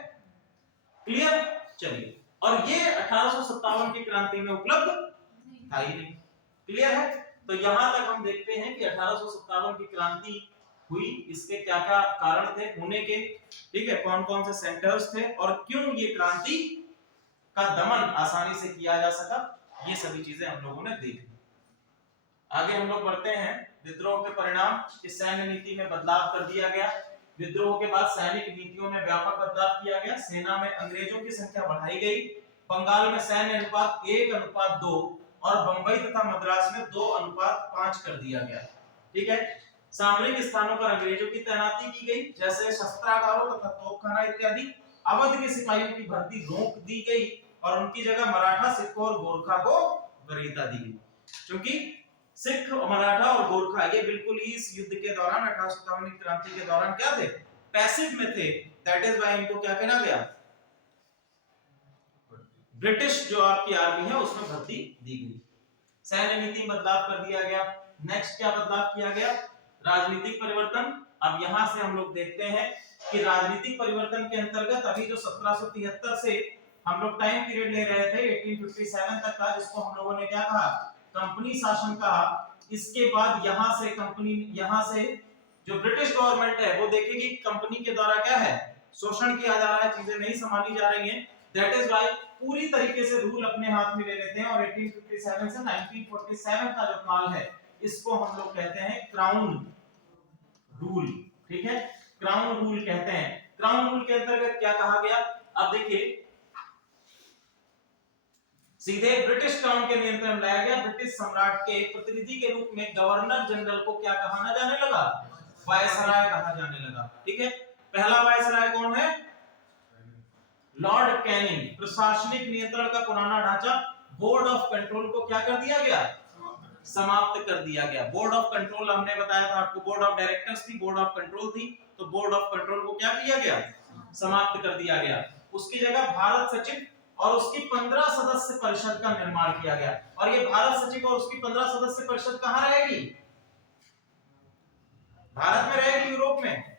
क्लियर, चलिए, और ये 1857 की क्रांति में उपलब्ध था ही नहीं। क्लियर है, तो यहां तक हम देखते हैं कि 1857 की क्रांति हुई, इसके क्या क्या कारण थे होने के, ठीक है, कौन कौन से सेंटर्स थे और क्यों ये क्रांति का दमन आसानी से किया जा सका, ये सभी चीजें हम लोगों ने देखी। आगे हम लोग बढ़ते हैं। विद्रोह के परिणाम, इस सैन्य नीति में बदलाव कर दिया गया। विद्रोह के बाद सैनिक नीतियों में व्यापक बदलाव किया गया। सेना में अंग्रेजों की संख्या बढ़ाई गई। बंगाल में सैन्य अनुपात 1:2 और बंबई तथा मद्रास में 2:5 कर दिया गया। ठीक है, सामरिक स्थानों पर अंग्रेजों की तैनाती की गई, जैसे शस्त्रागारों तथा तोपखाना इत्यादि। अवध के सिपाहियों की भर्ती रोक दी गई और उनकी जगह मराठा, सिख और गोरखा को वरीयता दी गई। क्योंकि सिख, मराठा और गोरखा ये बिल्कुल ही इस युद्ध के दौरान 1857 की क्रांति के दौरान क्या थे, पैसिव में थे। दैट इज व्हाई इनको क्या कहना गया, ब्रिटिश जो आपकी आर्मी है उसमें भर्ती दी गई। सैन्य नीति में बदलाव कर दिया गया। नेक्स्ट क्या बदलाव किया गया, राजनीतिक परिवर्तन। अब यहां से हम लोग देखते हैं कि राजनीतिक परिवर्तन के अंतर्गत अभी जो 1773 से हम लोग टाइम पीरियड ले रहे थे 1857 तक का, जिसको हम लोगों ने क्या कहा, कंपनी शासन कहा। इसके बाद यहां से कंपनी, यहां से जो ब्रिटिश गवर्नमेंट है वो देखेगी कंपनी के द्वारा क्या है, शोषण किया जा रहा है, चीजें नहीं संभाली जा रही हैं। दैट इज व्हाई पूरी तरीके से रूल अपने हाथ में ले लेते हैं और 1857 से 1947 का जो काल है इसको हम लोग कहते हैं क्राउन रूल। ठीक है, क्राउन रूल कहते हैं। क्राउन रूल के अंतर्गत क्या कहा गया, अब देखिए, सीधे ब्रिटिश क्राउन के नियंत्रण में लाया गया। ब्रिटिश सम्राट के प्रतिनिधि के रूप में गवर्नर जनरल को क्या कहा जाने लगा, वायसराय कहा जाने लगा। ठीक है, पहला वायसराय कौन है, लॉर्ड कैनिंग। प्रशासनिक नियंत्रण का पुराना ढांचा बोर्ड ऑफ कंट्रोल को क्या कर दिया गया, समाप्त कर दिया गया। बोर्ड ऑफ कंट्रोल हमने बताया था आपको, बोर्ड ऑफ डायरेक्टर्स थी, बोर्ड ऑफ कंट्रोल थी, तो बोर्ड ऑफ कंट्रोल को क्या किया गया, समाप्त कर दिया गया। उसकी जगह भारत सचिव और उसकी 15 सदस्य परिषद का निर्माण किया गया। और ये भारत सचिव और उसकी 15 सदस्य परिषद कहां रहेगी, भारत में रहेगी, यूरोप में,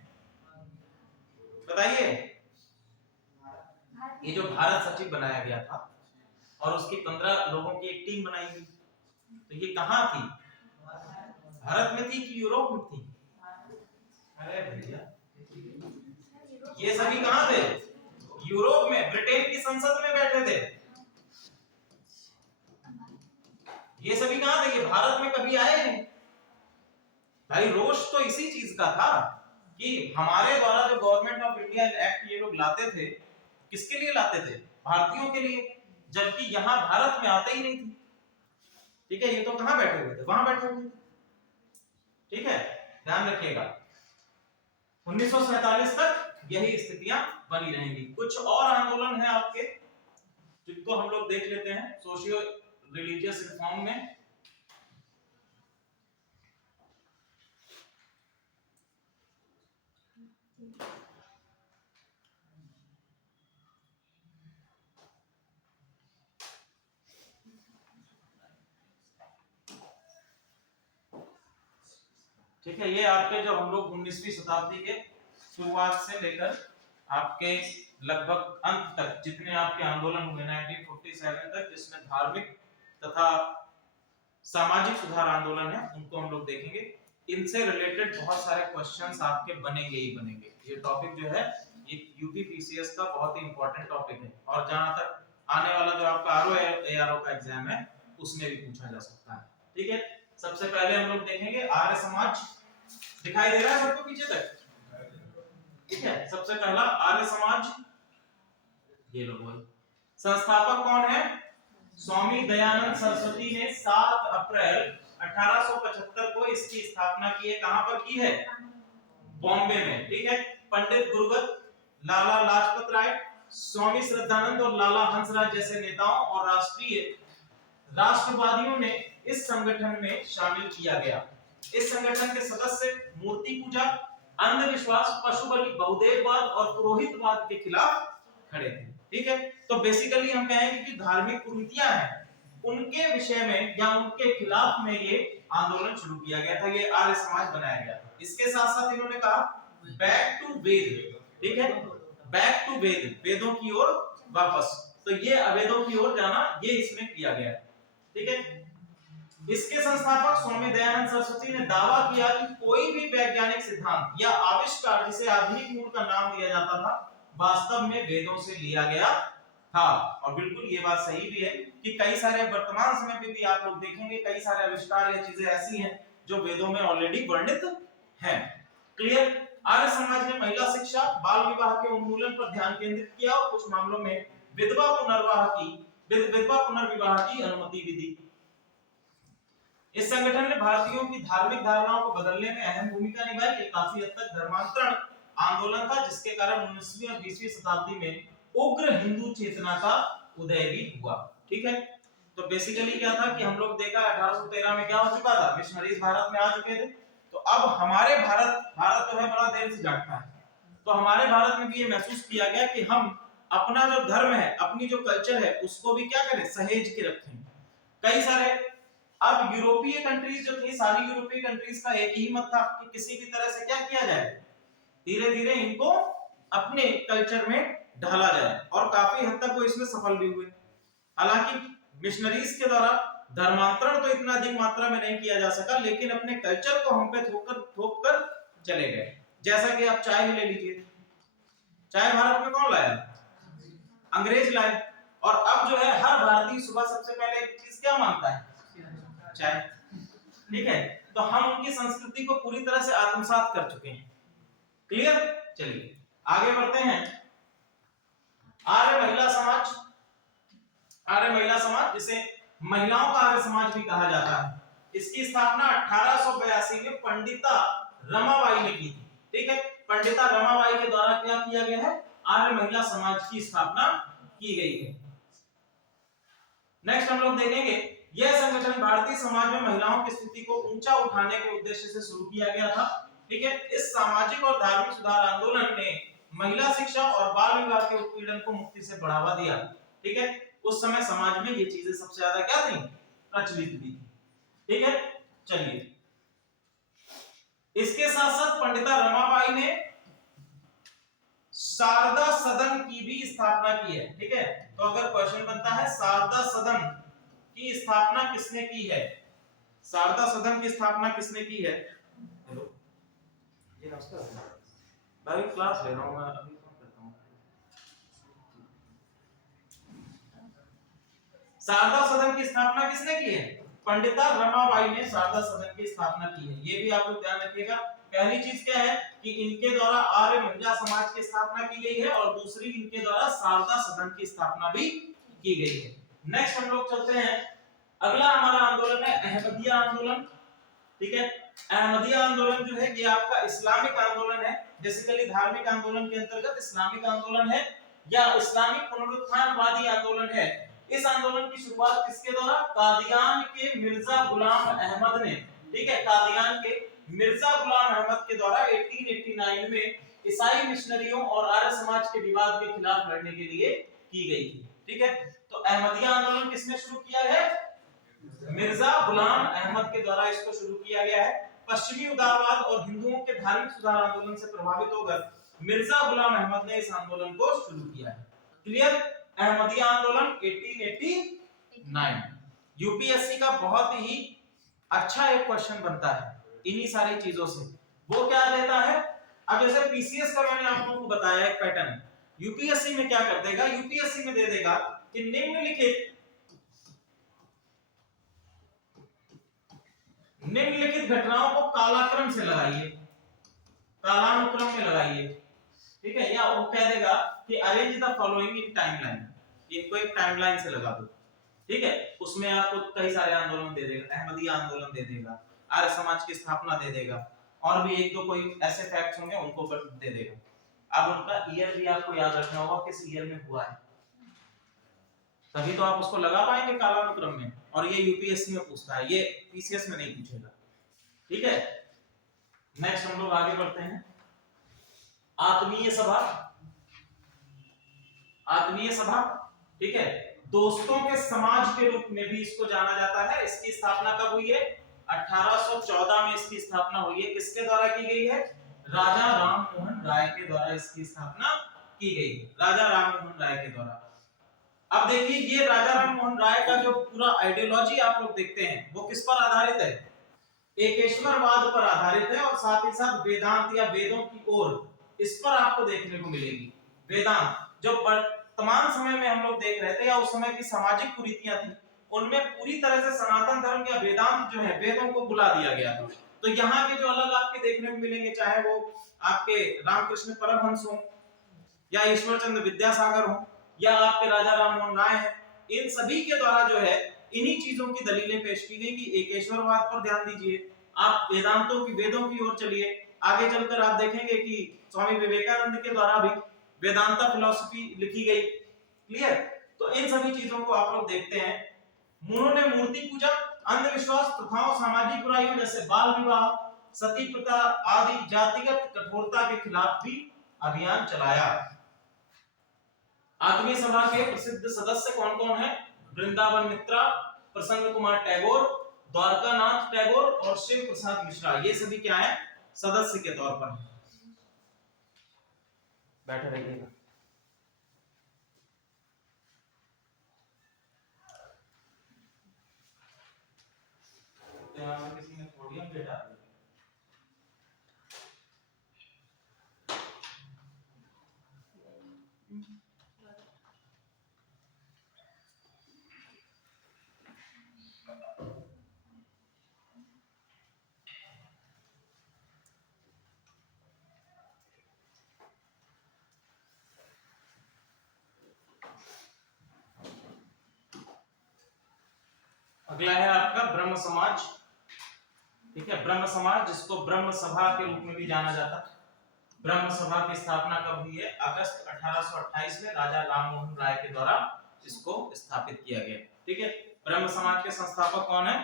बताइए। ये जो भारत सचिव बनाया गया था और उसकी 15 लोगों की एक टीम बनाई गई, तो ये कहां थी, भारत में थी कि यूरोप में थी, अरे भैया ये सभी कहां थे, यूरोप में, ब्रिटेन की संसद में बैठे थे। ये सभी कहां थे, ये भारत में कभी आए नहीं। भाई रोष तो इसी चीज का था कि हमारे द्वारा जो गवर्नमेंट ऑफ इंडिया एक्ट ये लोग लाते थे, किसके लिए लाते थे, भारतीयों के लिए, जबकि यहां भारत में आते ही नहीं थे। ठीक है, ये तो कहां बैठे हुए थे, वहां बैठे हुए थे। ठीक है, ध्यान रखिएगा, 1947 तक यही स्थितियां बनी रहेंगी। कुछ और आंदोलन है आपके जिनको हम लोग देख लेते हैं सोशियो रिलीजियस रिफॉर्म में। ठीक है, ये आपके जो हम लोग 19वीं शताब्दी के शुरुआत से लेकर आपके लगभग अंत तक जितने आपके आंदोलन हुए 1947 तक, जिसमें धार्मिक तथा सामाजिक सुधार आंदोलन है, उनको हम लोग देखेंगे। इनसे रिलेटेड बहुत सारे क्वेश्चंस आपके बनेंगे ही बनेंगे। ये टॉपिक जो है ये यूपीपीसीएस का बहुत ही इंपॉर्टेंट टॉपिक है और जहां तक आने वाला जो आपका आरओ का एग्जाम है उसमें भी पूछा जा सकता है। ठीक है, सबसे पहले हम लोग देखेंगे आर्य समाज। दिखाई दे रहा है सबको पीछे तक? ठीक है, सबसे पहला आर्य समाज, ये लो बोल। संस्थापक कौन है? स्वामी दयानंद सरस्वती ने 7 अप्रैल 1875 को इसकी स्थापना की है। कहां पर की है? बॉम्बे में। ठीक है, पंडित गुरुगत, लाला लाजपत राय, स्वामी श्रद्धानंद और लाला हंसराज जैसे नेताओं और राष्ट्रवादियों ने इस संगठन में शामिल किया गया। इस संगठन के सदस्य मूर्ति पूजा, अंधविश्वास, पशु बलि, बहुदेववाद और पुरोहितवाद के खिलाफ खड़े थे। ठीक है, तो बेसिकली हम कहेंगे कि धार्मिक कुरीतियां हैं उनके विषय में या उनके खिलाफ में ये आंदोलन शुरू किया गया था, ये आर्य समाज बनाया गया था। इसके साथ साथ इन्होंने कहा बैक टू वेद। ठीक है, बैक टू वेद, वेदों की ओर वापस। तो ये अवेदों की ओर जाना, ये इसमें किया गया। ठीक है, इसके संस्थापक स्वामी दयानंद सरस्वती ने दावा किया कि कोई भी वैज्ञानिक सिद्धांत या आविष्कार जिसे आधुनिक मूल का नाम दिया जाता था वास्तव में वेदों से लिया गया था। और बिल्कुल ये बात सही भी है कि कई सारे वर्तमान समय में भी आप लोग देखेंगे कई सारे आविष्कार या चीजें ऐसी हैं जो वेदों में ऑलरेडी वर्णित हैं। क्लियर? आर्य समाज ने महिला शिक्षा, बाल विवाह के उन्मूलन पर ध्यान केंद्रित किया और कुछ मामलों में विधवा पुनर्विवाह की अनुमति भी दी। इस संगठन ने भारतीयों की धार्मिक धारणाओं को बदलने में अहम भूमिका निभाई। ये काफी हद तक धर्मांतरण आंदोलन था जिसके कारण 19वीं और 20वीं शताब्दी में उग्र हिंदू चेतना का उदय भी हुआ। ठीक है, तो बेसिकली क्या था कि हम लोग देखा 1813 में क्या हो चुका था, मिशनरीज भारत में आ चुके थे। तो अब हमारे भारत जो है बड़ा देर से जागता है, तो हमारे भारत में भी ये महसूस किया गया कि हम अपना जो धर्म है, अपनी जो कल्चर है, उसको भी क्या करें, सहेज के रखें। कई सारे अब यूरोपीय कंट्रीज जो थी, सारी यूरोपीय कंट्रीज का एक ही मत था कि किसी भी तरह से क्या किया जाए, धीरे धीरे इनको अपने कल्चर में ढाला जाए, और काफी हद तक वो इसमें सफल भी हुए। हालांकि मिशनरीज के द्वारा धर्मांतरण तो इतना अधिक मात्रा में नहीं किया जा सका, लेकिन अपने कल्चर को हम पे थोप कर चले गए। जैसा कि आप चाय ही ले लीजिए, चाय भारत में कौन लाया? अंग्रेज लाए। और अब जो है हर भारतीय सुबह सबसे पहले एक चीज क्या मांगता है? चाय। ठीक है, तो हम उनकी संस्कृति को पूरी तरह से आत्मसात कर चुके हैं। क्लियर? चलिए आगे बढ़ते हैं। आर्य महिला समाज, आर्य महिला समाज जिसे महिलाओं का आर्य समाज भी कहा जाता है, इसकी स्थापना 1882 में पंडिता रमाबाई ने की थी। ठीक है, पंडिता रमाबाई के द्वारा क्या किया गया है? आर्य महिला समाज की स्थापना की गई है। नेक्स्ट हम लोग देखेंगे, यह संगठन भारतीय समाज में महिलाओं की स्थिति को ऊंचा उठाने के उद्देश्य से शुरू किया गया था। ठीक है, इस सामाजिक और धार्मिक सुधार आंदोलन ने महिला शिक्षा और बाल विवाह के उत्पीड़न को मुक्ति से बढ़ावा दिया। ठीक है, उस समय समाज में ये चीजें सबसे ज्यादा क्या थी? प्रचलित भी थी। ठीक है, चलिए इसके साथ साथ पंडिता रमाबाई ने शारदा सदन की भी स्थापना की है। ठीक है, तो अगर क्वेश्चन बनता है शारदा सदन की स्थापना किसने की है, शारदा सदन की स्थापना किसने की है? हेलो, ये नमस्कार, मैं अभी क्लास ले रहा हूं, मैं अभी फोन करता हूं। शारदा सदन की स्थापना किसने की है? पंडिता रमाबाई ने शारदा सदन की स्थापना की है। ये भी आप लोग ध्यान रखिएगा। पहली चीज क्या है कि इनके द्वारा आर्य महिला समाज की स्थापना की गई है, और दूसरी इनके द्वारा शारदा सदन की स्थापना भी की गई है। नेक्स्ट हम लोग चलते हैं, अगला हमारा आंदोलन है अहमदिया आंदोलन। ठीक है, अहमदिया आंदोलन जो है ये आपका इस्लामिक आंदोलन है। बेसिकली धार्मिक आंदोलन के अंतर्गत इस्लामिक आंदोलन है या इस्लामिक पुनरुत्थानवादी आंदोलन है। इस आंदोलन की शुरुआत किसके द्वारा? कादियान के मिर्जा गुलाम अहमद ने। ठीक है, कादियान के मिर्जा गुलाम अहमद के द्वारा 1889 में ईसाई मिशनरियों और आर्य समाज के विवाद के खिलाफ लड़ने के लिए की गई थी। ठीक है, तो अहमदिया आंदोलन किसने शुरू किया है? मिर्जा गुलाम अहमद के द्वारा इसको शुरू किया गया है। पश्चिमी उदारवाद और हिंदुओं के धार्मिक सुधार आंदोलन से प्रभावित होकर मिर्जा गुलाम अहमद ने इस आंदोलन को शुरू किया है। क्लियर? अहमदिया आंदोलन 1889। यूपीएससी का बहुत ही अच्छा एक क्वेश्चन बनता है इन्हीं सारी चीजों से। वो क्या देता है? अब जैसे पीसीएस का मैंने आप लोगों को बताया एक पैटर्न, यूपीएससी में क्या कर देगा? यूपीएससी में दे देगा कि निम्नलिखित घटनाओं को कालाक्रम से लगाइए, कालानुक्रम में लगाइए, ठीक है। या वो कह देगा कि arrange the following in timeline, इनको एक टाइमलाइन से लगा दो, ठीक है। उसमें आपको कई सारे आंदोलन दे देगा, अहमदिया आंदोलन दे देगा, आर्य समाज की स्थापना दे देगा, और भी एक दो कोई ऐसे फैक्ट्स होंगे उनको दे देगा। अब उनका ईयर भी आपको याद रखना होगा किस ईयर में हुआ है, तभी तो आप उसको लगा पाएंगे कालानुक्रम में। और ये यूपीएससी में पूछता है, ये पीसीएस में नहीं पूछेगा, ठीक है। नेक्स्ट हम लोग आगे बढ़ते हैं। आत्मीय सभा, आत्मीय सभा, ठीक है, दोस्तों के समाज के रूप में भी इसको जाना जाता है। इसकी स्थापना कब हुई है? 1814 में इसकी स्थापना हुई है। किसके द्वारा की गई है? राजा राममोहन राय के द्वारा इसकी स्थापना की गई है, राजा राममोहन राय के द्वारा। अब देखिए, ये राजा राममोहन राय का जो पूरा आइडियोलॉजी आप लोग देखते हैं वो किस पर आधारित है? एकेश्वरवाद पर आधारित है, और साथ ही साथ वेदांत या वेदों की ओर इस पर आपको देखने को मिलेगी। वेदांत जो वर्तमान समय में हम लोग देख रहे थे या उस समय की सामाजिक कुरीतियां थी, उनमें पूरी तरह से सनातन धर्म या वेदांत जो है वेदों को बुला दिया गया था। तो यहाँ के जो अलग आपके देखने को मिलेंगे, चाहे वो आपके रामकृष्ण परमहंस हो या ईश्वर चंद्र विद्यासागर हो या आपके राजा राममोहन राय हैं, इन सभी के द्वारा जो है इन्हीं चीजों की दलीलें पेश की गई कि एकेश्वरवाद पर ध्यान दीजिए, आप वेदांतों की वेदों की ओर चलिए। आगे चलकर आप देखेंगे कि स्वामी विवेकानंद के द्वारा भी वेदांता फिलॉसफी लिखी गई। क्लियर? तो इन सभी चीजों को आप लोग देखते हैं। उन्होंने मूर्ति पूजा, अंधविश्वास, प्रथाओं, सामाजिक बुराइयों जैसे बाल विवाह, सती प्रथा आदि जातिगत कठोरता के खिलाफ भी अभियान चलाया। आत्मीय सभा के प्रसिद्ध सदस्य कौन कौन है? वृंदावन मित्रा, प्रसन्न कुमार टैगोर, द्वारकानाथ टैगोर और शिव प्रसाद मिश्रा, ये सभी क्या है? सदस्य के तौर पर। बैठे रहिएगा। यहाँ से किसी ने सोडियम पे डाल दिया। अगला है आपका ब्रह्म समाज, ठीक है। ब्रह्म समाज जिसको ब्रह्म सभा के रूप में भी जाना जाता है। ब्रह्म सभा की स्थापना कब हुई है? अगस्त 1828 में राजा राममोहन राय के द्वारा इसको स्थापित किया गया, ठीक है। ब्रह्म समाज के संस्थापक कौन है?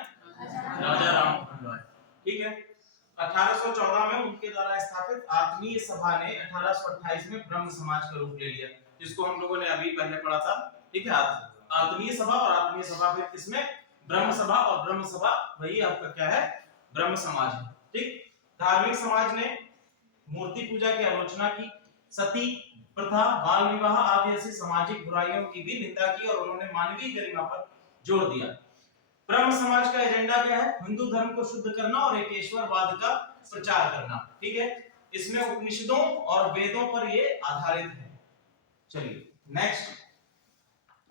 राजा राममोहन राय, ठीक है। 1814 में उनके द्वारा स्थापित आत्मीय सभा ने 1828 में ब्रह्म समाज का रूप ले लिया, जिसको हम लोगों ने अभी पहले पढ़ा था, ठीक है। आत्मीय सभा और आत्मीय सभा फिर किसमें? ब्रह्म सभा, और ब्रह्म सभा वही आपका क्या है? ब्रह्म समाज है, ठीक। धार्मिक समाज ने मूर्ति पूजा की आलोचना की, सती प्रथा, बाल विवाह आदि ऐसी सामाजिक बुराइयों की भी निंदा की, और उन्होंने मानवीय गरिमा पर जोर दिया। ब्रह्म समाज का एजेंडा क्या है? हिंदू धर्म को शुद्ध करना और एकेश्वरवाद का प्रचार करना, ठीक है। इसमें उपनिषदों और वेदों पर ये आधारित है। चलिए नेक्स्ट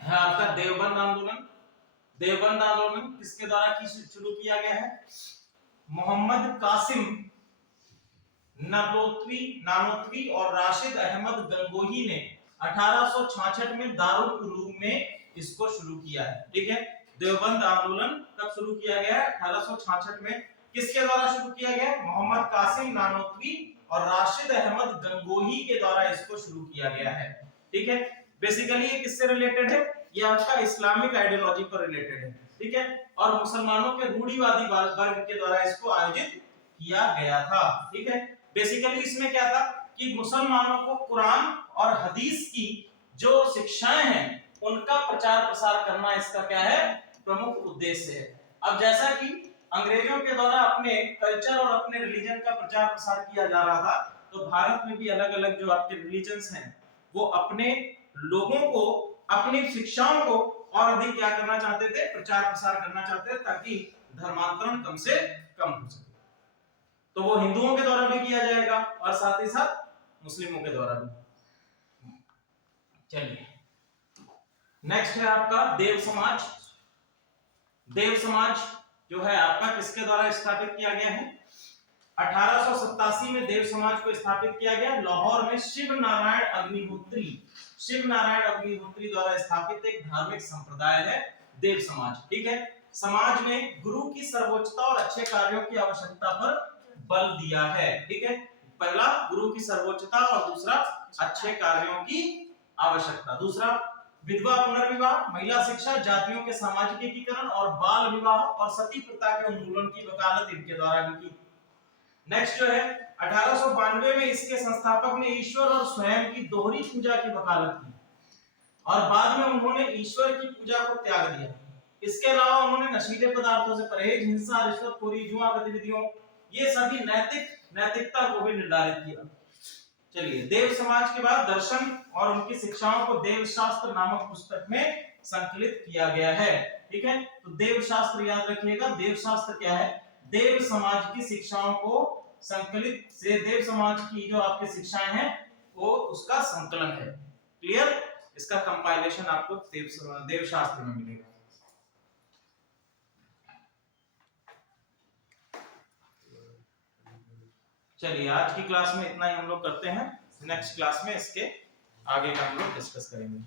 है आपका देवबंद आंदोलन। देवबंद आंदोलन किसके द्वारा शुरू किया गया है? मोहम्मद कासिम नानोतवी और राशिद अहमद गंगोही ने 1866 में दारुल उलूम में इसको शुरू किया है, ठीक है। देवबंद आंदोलन कब शुरू किया गया है? 1866 में। किसके द्वारा शुरू किया गया? मोहम्मद कासिम नानोतवी और राशिद अहमद गंगोही के द्वारा इसको शुरू किया गया है, ठीक है। बेसिकली ये किससे रिलेटेड है? ये आपका इस्लामिक आइडियोलॉजी पर रिलेटेड है, ठीक है। और मुसलमानों के रूढ़िवादी वर्ग के द्वारा इसको आयोजित किया गया था, ठीक है। बेसिकली इसमें क्या था कि मुसलमानों को कुरान और हदीस की जो शिक्षाएं हैं उनका प्रचार प्रसार करना इसका क्या है? प्रमुख उद्देश्य है। अब जैसा कि अंग्रेजों के द्वारा अपने कल्चर और अपने रिलीजन का प्रचार प्रसार किया जा रहा था, तो भारत में भी अलग अलग जो आपके रिलीजन्स हैं वो अपने लोगों को, अपनी शिक्षाओं को और अधिक क्या करना चाहते थे? प्रचार प्रसार करना चाहते थे, ताकि धर्मांतरण कम से कम हो सके। तो वो हिंदुओं के द्वारा भी किया जाएगा और साथ ही साथ मुस्लिमों के द्वारा भी। चलिए नेक्स्ट है आपका देव समाज। देव समाज जो है आपका किसके द्वारा स्थापित किया गया है? 1887 में देव समाज को स्थापित किया गया लाहौर में शिव नारायण अग्निहोत्री द्वारा स्थापित एक धार्मिक संप्रदाय है देव समाज। ठीक है, समाज में गुरु की सर्वोच्चता और अच्छे कार्यों की आवश्यकता पर बल दिया है। ठीक है, पहला गुरु की सर्वोच्चता और दूसरा अच्छे कार्यों की आवश्यकता। दूसरा विधवा पुनर्विवाह, महिला शिक्षा, जातियों के सामाजिक एकीकरण और बाल विवाह और सती प्रथा के उन्मूलन की वकालत इनके द्वारा भी की। नेक्स्ट जो है 1892 में इसके संस्थापक ने ईश्वर और स्वयं की दोहरी पूजा की वकालत की और बाद में उन्होंने ईश्वर की पूजा को त्याग दिया। इसके अलावा उन्होंने नशीले पदार्थों से परहेज, हिंसा, रिश्वतखोरी, जुआ गतिविधियों, ये सभी नैतिकता को भी निर्धारित किया। चलिए, देव समाज के बाद दर्शन और उनकी शिक्षाओं को देव शास्त्र नामक पुस्तक में संकलित किया गया है। ठीक है, तो देव शास्त्र याद रखिएगा। देव शास्त्र क्या है? देव समाज की शिक्षाओं को संकलित से देव समाज की जो आपकी शिक्षाएं हैं वो उसका संकलन है। क्लियर? इसका कंपाइलेशन आपको देव शास्त्र में मिलेगा। चलिए, आज की क्लास में इतना ही हम लोग करते हैं। नेक्स्ट क्लास में इसके आगे का हम लोग डिस्कस करेंगे।